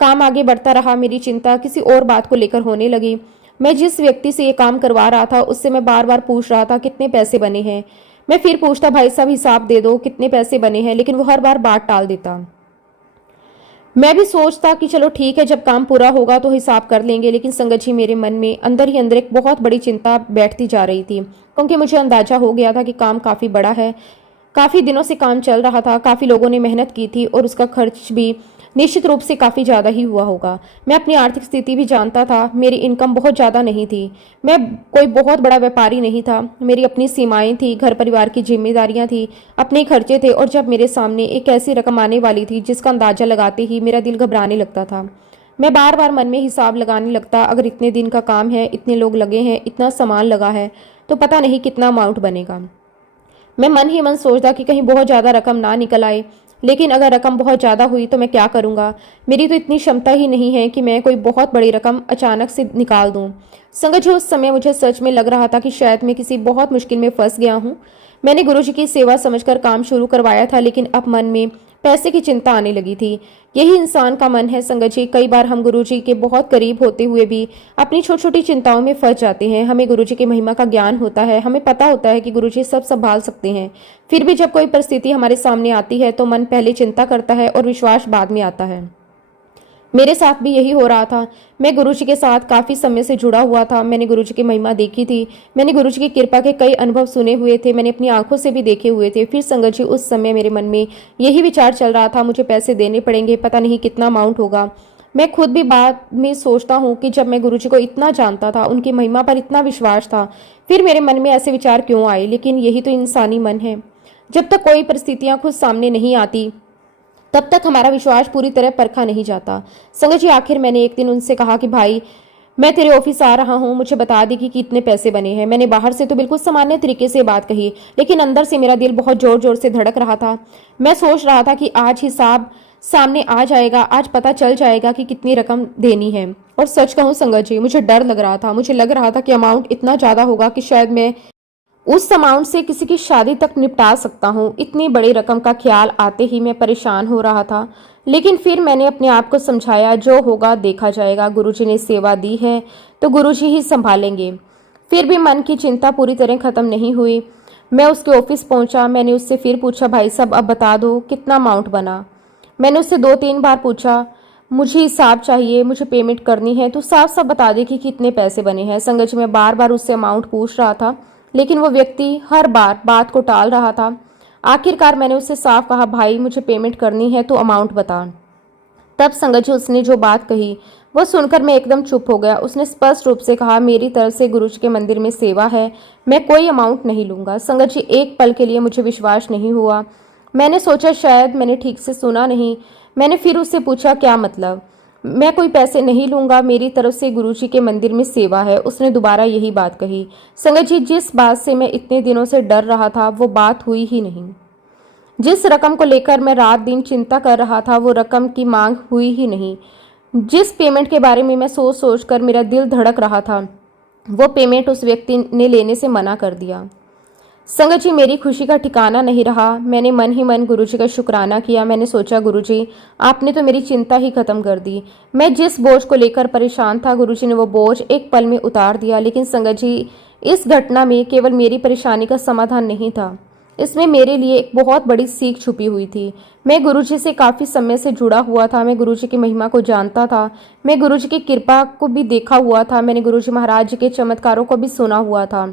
काम आगे बढ़ता रहा। मेरी चिंता किसी और बात को लेकर होने लगी। मैं जिस व्यक्ति से ये काम करवा रहा था उससे मैं बार बार पूछ रहा था कितने पैसे बने हैं। मैं फिर पूछता, भाई साहब हिसाब दे दो कितने पैसे बने हैं, लेकिन वो हर बार बात टाल देता। मैं भी सोचता कि चलो ठीक है, जब काम पूरा होगा तो हिसाब कर लेंगे। लेकिन संगत जी, मेरे मन में अंदर ही अंदर एक बहुत बड़ी चिंता बैठती जा रही थी, क्योंकि मुझे अंदाजा हो गया था कि काम काफ़ी बड़ा है। काफ़ी दिनों से काम चल रहा था, काफ़ी लोगों ने मेहनत की थी और उसका खर्च भी निश्चित रूप से काफ़ी ज़्यादा ही हुआ होगा। मैं अपनी आर्थिक स्थिति भी जानता था। मेरी इनकम बहुत ज़्यादा नहीं थी। मैं कोई बहुत बड़ा व्यापारी नहीं था। मेरी अपनी सीमाएं थी, घर परिवार की जिम्मेदारियां थी, अपने खर्चे थे। और जब मेरे सामने एक ऐसी रकम आने वाली थी जिसका अंदाजा लगाते ही मेरा दिल घबराने लगता था। मैं बार बार मन में हिसाब लगाने लगता, अगर इतने दिन का काम है, इतने लोग लगे हैं, इतना सामान लगा है, तो पता नहीं कितना अमाउंट बनेगा। मैं मन ही मन सोचता कि कहीं बहुत ज़्यादा रकम ना निकल आए। लेकिन अगर रकम बहुत ज़्यादा हुई तो मैं क्या करूँगा। मेरी तो इतनी क्षमता ही नहीं है कि मैं कोई बहुत बड़ी रकम अचानक से निकाल दूँ। संगत जी, उस समय मुझे सच में लग रहा था कि शायद मैं किसी बहुत मुश्किल में फंस गया हूँ। मैंने गुरुजी की सेवा समझकर काम शुरू करवाया था, लेकिन अब मन में पैसे की चिंता आने लगी थी। यही इंसान का मन है संगत जी। कई बार हम गुरुजी के बहुत करीब होते हुए भी अपनी छोटी छोटी चिंताओं में फंस जाते हैं। हमें गुरुजी की महिमा का ज्ञान होता है, हमें पता होता है कि गुरुजी सब संभाल सकते हैं। फिर भी जब कोई परिस्थिति हमारे सामने आती है तो मन पहले चिंता करता है और विश्वास बाद में आता है। मेरे साथ भी यही हो रहा था। मैं गुरुजी के साथ काफ़ी समय से जुड़ा हुआ था। मैंने गुरुजी की महिमा देखी थी। मैंने गुरुजी की कृपा के कई अनुभव सुने हुए थे। मैंने अपनी आंखों से भी देखे हुए थे। फिर संगत जी, उस समय मेरे मन में यही विचार चल रहा था, मुझे पैसे देने पड़ेंगे, पता नहीं कितना अमाउंट होगा। मैं खुद भी बाद में सोचता हूँ कि जब मैं गुरुजी को इतना जानता था, उनकी महिमा पर इतना विश्वास था, फिर मेरे मन में ऐसे विचार क्यों आए। लेकिन यही तो इंसानी मन है। जब तक कोई परिस्थितियाँ खुद सामने नहीं आती तब तक हमारा विश्वास पूरी तरह परखा नहीं जाता। संगत जी, आखिर मैंने एक दिन उनसे कहा कि भाई, मैं तेरे ऑफिस आ रहा हूँ, मुझे बता दी कि कितने पैसे बने हैं। मैंने बाहर से तो बिल्कुल सामान्य तरीके से बात कही, लेकिन अंदर से मेरा दिल बहुत जोर जोर से धड़क रहा था। मैं सोच रहा था कि आज हिसाब सामने आ जाएगा, आज पता चल जाएगा कि कितनी रकम देनी है। और सच कहूँ संगत जी, मुझे डर लग रहा था। मुझे लग रहा था कि अमाउंट इतना ज़्यादा होगा कि शायद मैं उस अमाउंट से किसी की शादी तक निपटा सकता हूँ। इतनी बड़ी रकम का ख्याल आते ही मैं परेशान हो रहा था। लेकिन फिर मैंने अपने आप को समझाया, जो होगा देखा जाएगा। गुरुजी ने सेवा दी है तो गुरुजी ही संभालेंगे। फिर भी मन की चिंता पूरी तरह खत्म नहीं हुई। मैं उसके ऑफिस पहुंचा। मैंने उससे फिर पूछा, भाई साहब अब बता दो कितना अमाउंट बना। मैंने उससे 2-3 बार पूछा, मुझे हिसाब चाहिए, मुझे पेमेंट करनी है, तो साफ साफ बता दे कि कितने पैसे बने हैं। संगत जी, मैं बार बार उससे अमाउंट पूछ रहा था, लेकिन वो व्यक्ति हर बार बात को टाल रहा था। आखिरकार मैंने उससे साफ कहा, भाई मुझे पेमेंट करनी है तो अमाउंट बता। तब संगत जी, उसने जो बात कही वो सुनकर मैं एकदम चुप हो गया। उसने स्पष्ट रूप से कहा, मेरी तरफ से गुरुजी के मंदिर में सेवा है, मैं कोई अमाउंट नहीं लूंगा। संगत जी, एक पल के लिए मुझे विश्वास नहीं हुआ। मैंने सोचा शायद मैंने ठीक से सुना नहीं। मैंने फिर उससे पूछा, क्या मतलब? मैं कोई पैसे नहीं लूंगा, मेरी तरफ से गुरुजी के मंदिर में सेवा है। उसने दोबारा यही बात कही। संगत जी, जिस बात से मैं इतने दिनों से डर रहा था वो बात हुई ही नहीं। जिस रकम को लेकर मैं रात दिन चिंता कर रहा था वो रकम की मांग हुई ही नहीं। जिस पेमेंट के बारे में मैं सोच सोच कर मेरा दिल धड़क रहा था, वो पेमेंट उस व्यक्ति ने लेने से मना कर दिया। संगत जी, मेरी खुशी का ठिकाना नहीं रहा। मैंने मन ही मन गुरुजी का शुक्राना किया। मैंने सोचा, गुरुजी आपने तो मेरी चिंता ही खत्म कर दी। मैं जिस बोझ को लेकर परेशान था, गुरुजी ने वो बोझ एक पल में उतार दिया। लेकिन संगत जी, इस घटना में केवल मेरी परेशानी का समाधान नहीं था, इसमें मेरे लिए एक बहुत बड़ी सीख छुपी हुई थी। मैं गुरुजी से काफ़ी समय से जुड़ा हुआ था, मैं गुरुजी की महिमा को जानता था, मैं गुरुजी की कृपा को भी देखा हुआ था, मैंने गुरुजी महाराज जी के चमत्कारों को भी सुना हुआ था।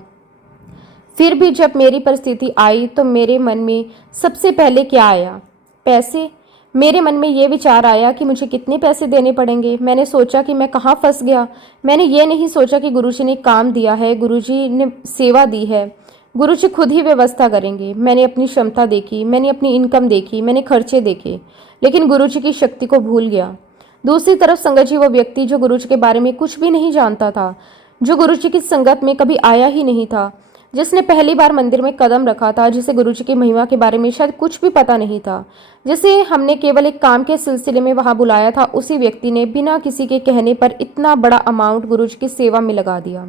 फिर भी जब मेरी परिस्थिति आई तो मेरे मन में सबसे पहले क्या आया? पैसे। मेरे मन में ये विचार आया कि मुझे कितने पैसे देने पड़ेंगे। मैंने सोचा कि मैं कहाँ फंस गया। मैंने ये नहीं सोचा कि गुरुजी ने काम दिया है, गुरुजी ने सेवा दी है, गुरुजी खुद ही व्यवस्था करेंगे। मैंने अपनी क्षमता देखी, मैंने अपनी इनकम देखी, मैंने खर्चे देखे, लेकिन गुरुजी की शक्ति को भूल गया। दूसरी तरफ संगत जी वो व्यक्ति जो गुरुजी के बारे में कुछ भी नहीं जानता था, जो गुरुजी की संगत में कभी आया ही नहीं था, जिसने पहली बार मंदिर में कदम रखा था, जिसे गुरुजी की महिमा के बारे में शायद कुछ भी पता नहीं था, जिसे हमने केवल एक काम के सिलसिले में वहां बुलाया था, उसी व्यक्ति ने बिना किसी के कहने पर इतना बड़ा अमाउंट गुरुजी की सेवा में लगा दिया।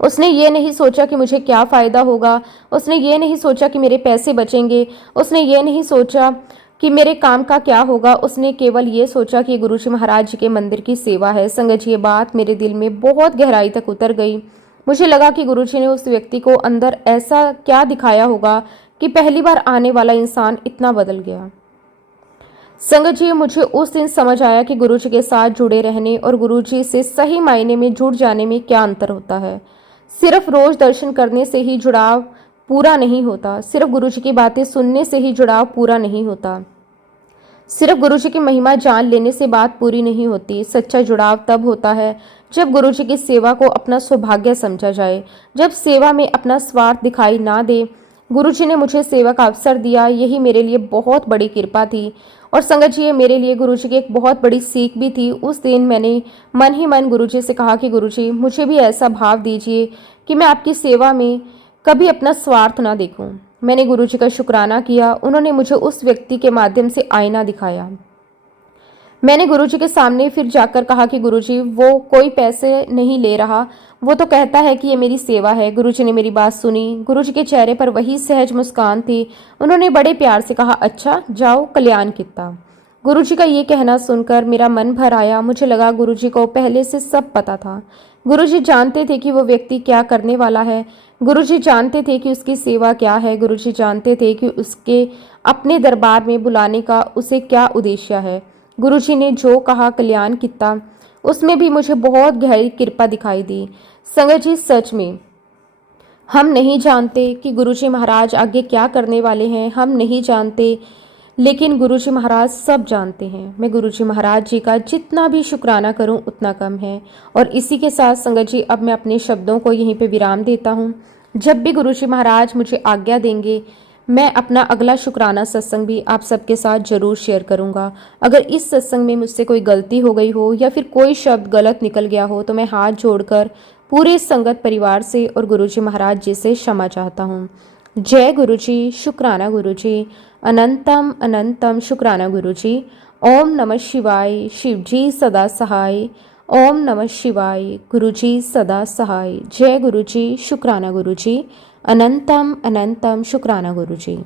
उसने ये नहीं सोचा कि मुझे क्या फ़ायदा होगा, उसने ये नहीं सोचा कि मेरे पैसे बचेंगे, उसने ये नहीं सोचा कि मेरे काम का क्या होगा, उसने केवल ये सोचा कि गुरुजी महाराज जी के मंदिर की सेवा है। संगत जी, ये बात मेरे दिल में बहुत गहराई तक उतर गई। मुझे लगा कि गुरुजी ने उस व्यक्ति को अंदर ऐसा क्या दिखाया होगा कि पहली बार आने वाला इंसान इतना बदल गया। संगत जी, मुझे उस दिन समझ आया कि गुरुजी के साथ जुड़े रहने और गुरुजी से सही मायने में जुड़ जाने में क्या अंतर होता है। सिर्फ रोज दर्शन करने से ही जुड़ाव पूरा नहीं होता, सिर्फ गुरुजी की बातें सुनने से ही जुड़ाव पूरा नहीं होता, सिर्फ गुरुजी की महिमा जान लेने से बात पूरी नहीं होती। सच्चा जुड़ाव तब होता है जब गुरुजी की सेवा को अपना सौभाग्य समझा जाए, जब सेवा में अपना स्वार्थ दिखाई ना दे। गुरुजी ने मुझे सेवा का अवसर दिया, यही मेरे लिए बहुत बड़ी कृपा थी। और संगत जी, ये मेरे लिए गुरुजी की एक बहुत बड़ी सीख भी थी। उस दिन मैंने मन ही मन गुरुजी से कहा कि गुरुजी, मुझे भी ऐसा भाव दीजिए कि मैं आपकी सेवा में कभी अपना स्वार्थ ना देखूं। मैंने गुरुजी का शुक्राना किया। उन्होंने मुझे उस व्यक्ति के माध्यम से आईना दिखाया। मैंने गुरुजी के सामने फिर जाकर कहा कि गुरुजी, वो कोई पैसे नहीं ले रहा, वो तो कहता है कि ये मेरी सेवा है। गुरुजी ने मेरी बात सुनी। गुरुजी के चेहरे पर वही सहज मुस्कान थी। उन्होंने बड़े प्यार से कहा, अच्छा जाओ, कल्याण कितना। गुरुजी का ये कहना सुनकर मेरा मन भर आया। मुझे लगा गुरुजी को पहले से सब पता था। गुरुजी जानते थे कि वो व्यक्ति क्या करने वाला है। गुरुजी जानते थे कि उसकी सेवा क्या है। गुरुजी जानते थे कि उसके अपने दरबार में बुलाने का उसे क्या उद्देश्य है। गुरुजी ने जो कहा, कल्याण कितना, उसमें भी मुझे बहुत गहरी कृपा दिखाई दी। संगत जी, सच में हम नहीं जानते कि गुरुजी महाराज आगे क्या करने वाले हैं, हम नहीं जानते, लेकिन गुरुजी महाराज सब जानते हैं। मैं गुरुजी महाराज जी का जितना भी शुक्राना करूं उतना कम है। और इसी के साथ संगत जी, अब मैं अपने शब्दों को यहीं पे विराम देता हूं। जब भी गुरुजी महाराज मुझे आज्ञा देंगे, मैं अपना अगला शुक्राना सत्संग भी आप सबके साथ जरूर शेयर करूंगा। अगर इस सत्संग में मुझसे कोई गलती हो गई हो या फिर कोई शब्द गलत निकल गया हो तो मैं हाथ जोड़कर पूरे संगत परिवार से और गुरुजी महाराज जी से क्षमा चाहता हूँ। जय गुरुजी, शुक्राना गुरुजी, अनंतम अनंतम शुक्राना गुरुजी। ओम नमः शिवाय, शिवजी सदा सहाय। ओम नमः शिवाय, गुरुजी सदा सहाय। जय गुरुजी, शुक्राना गुरुजी, अनंतम अनंतम शुक्राना गुरुजी।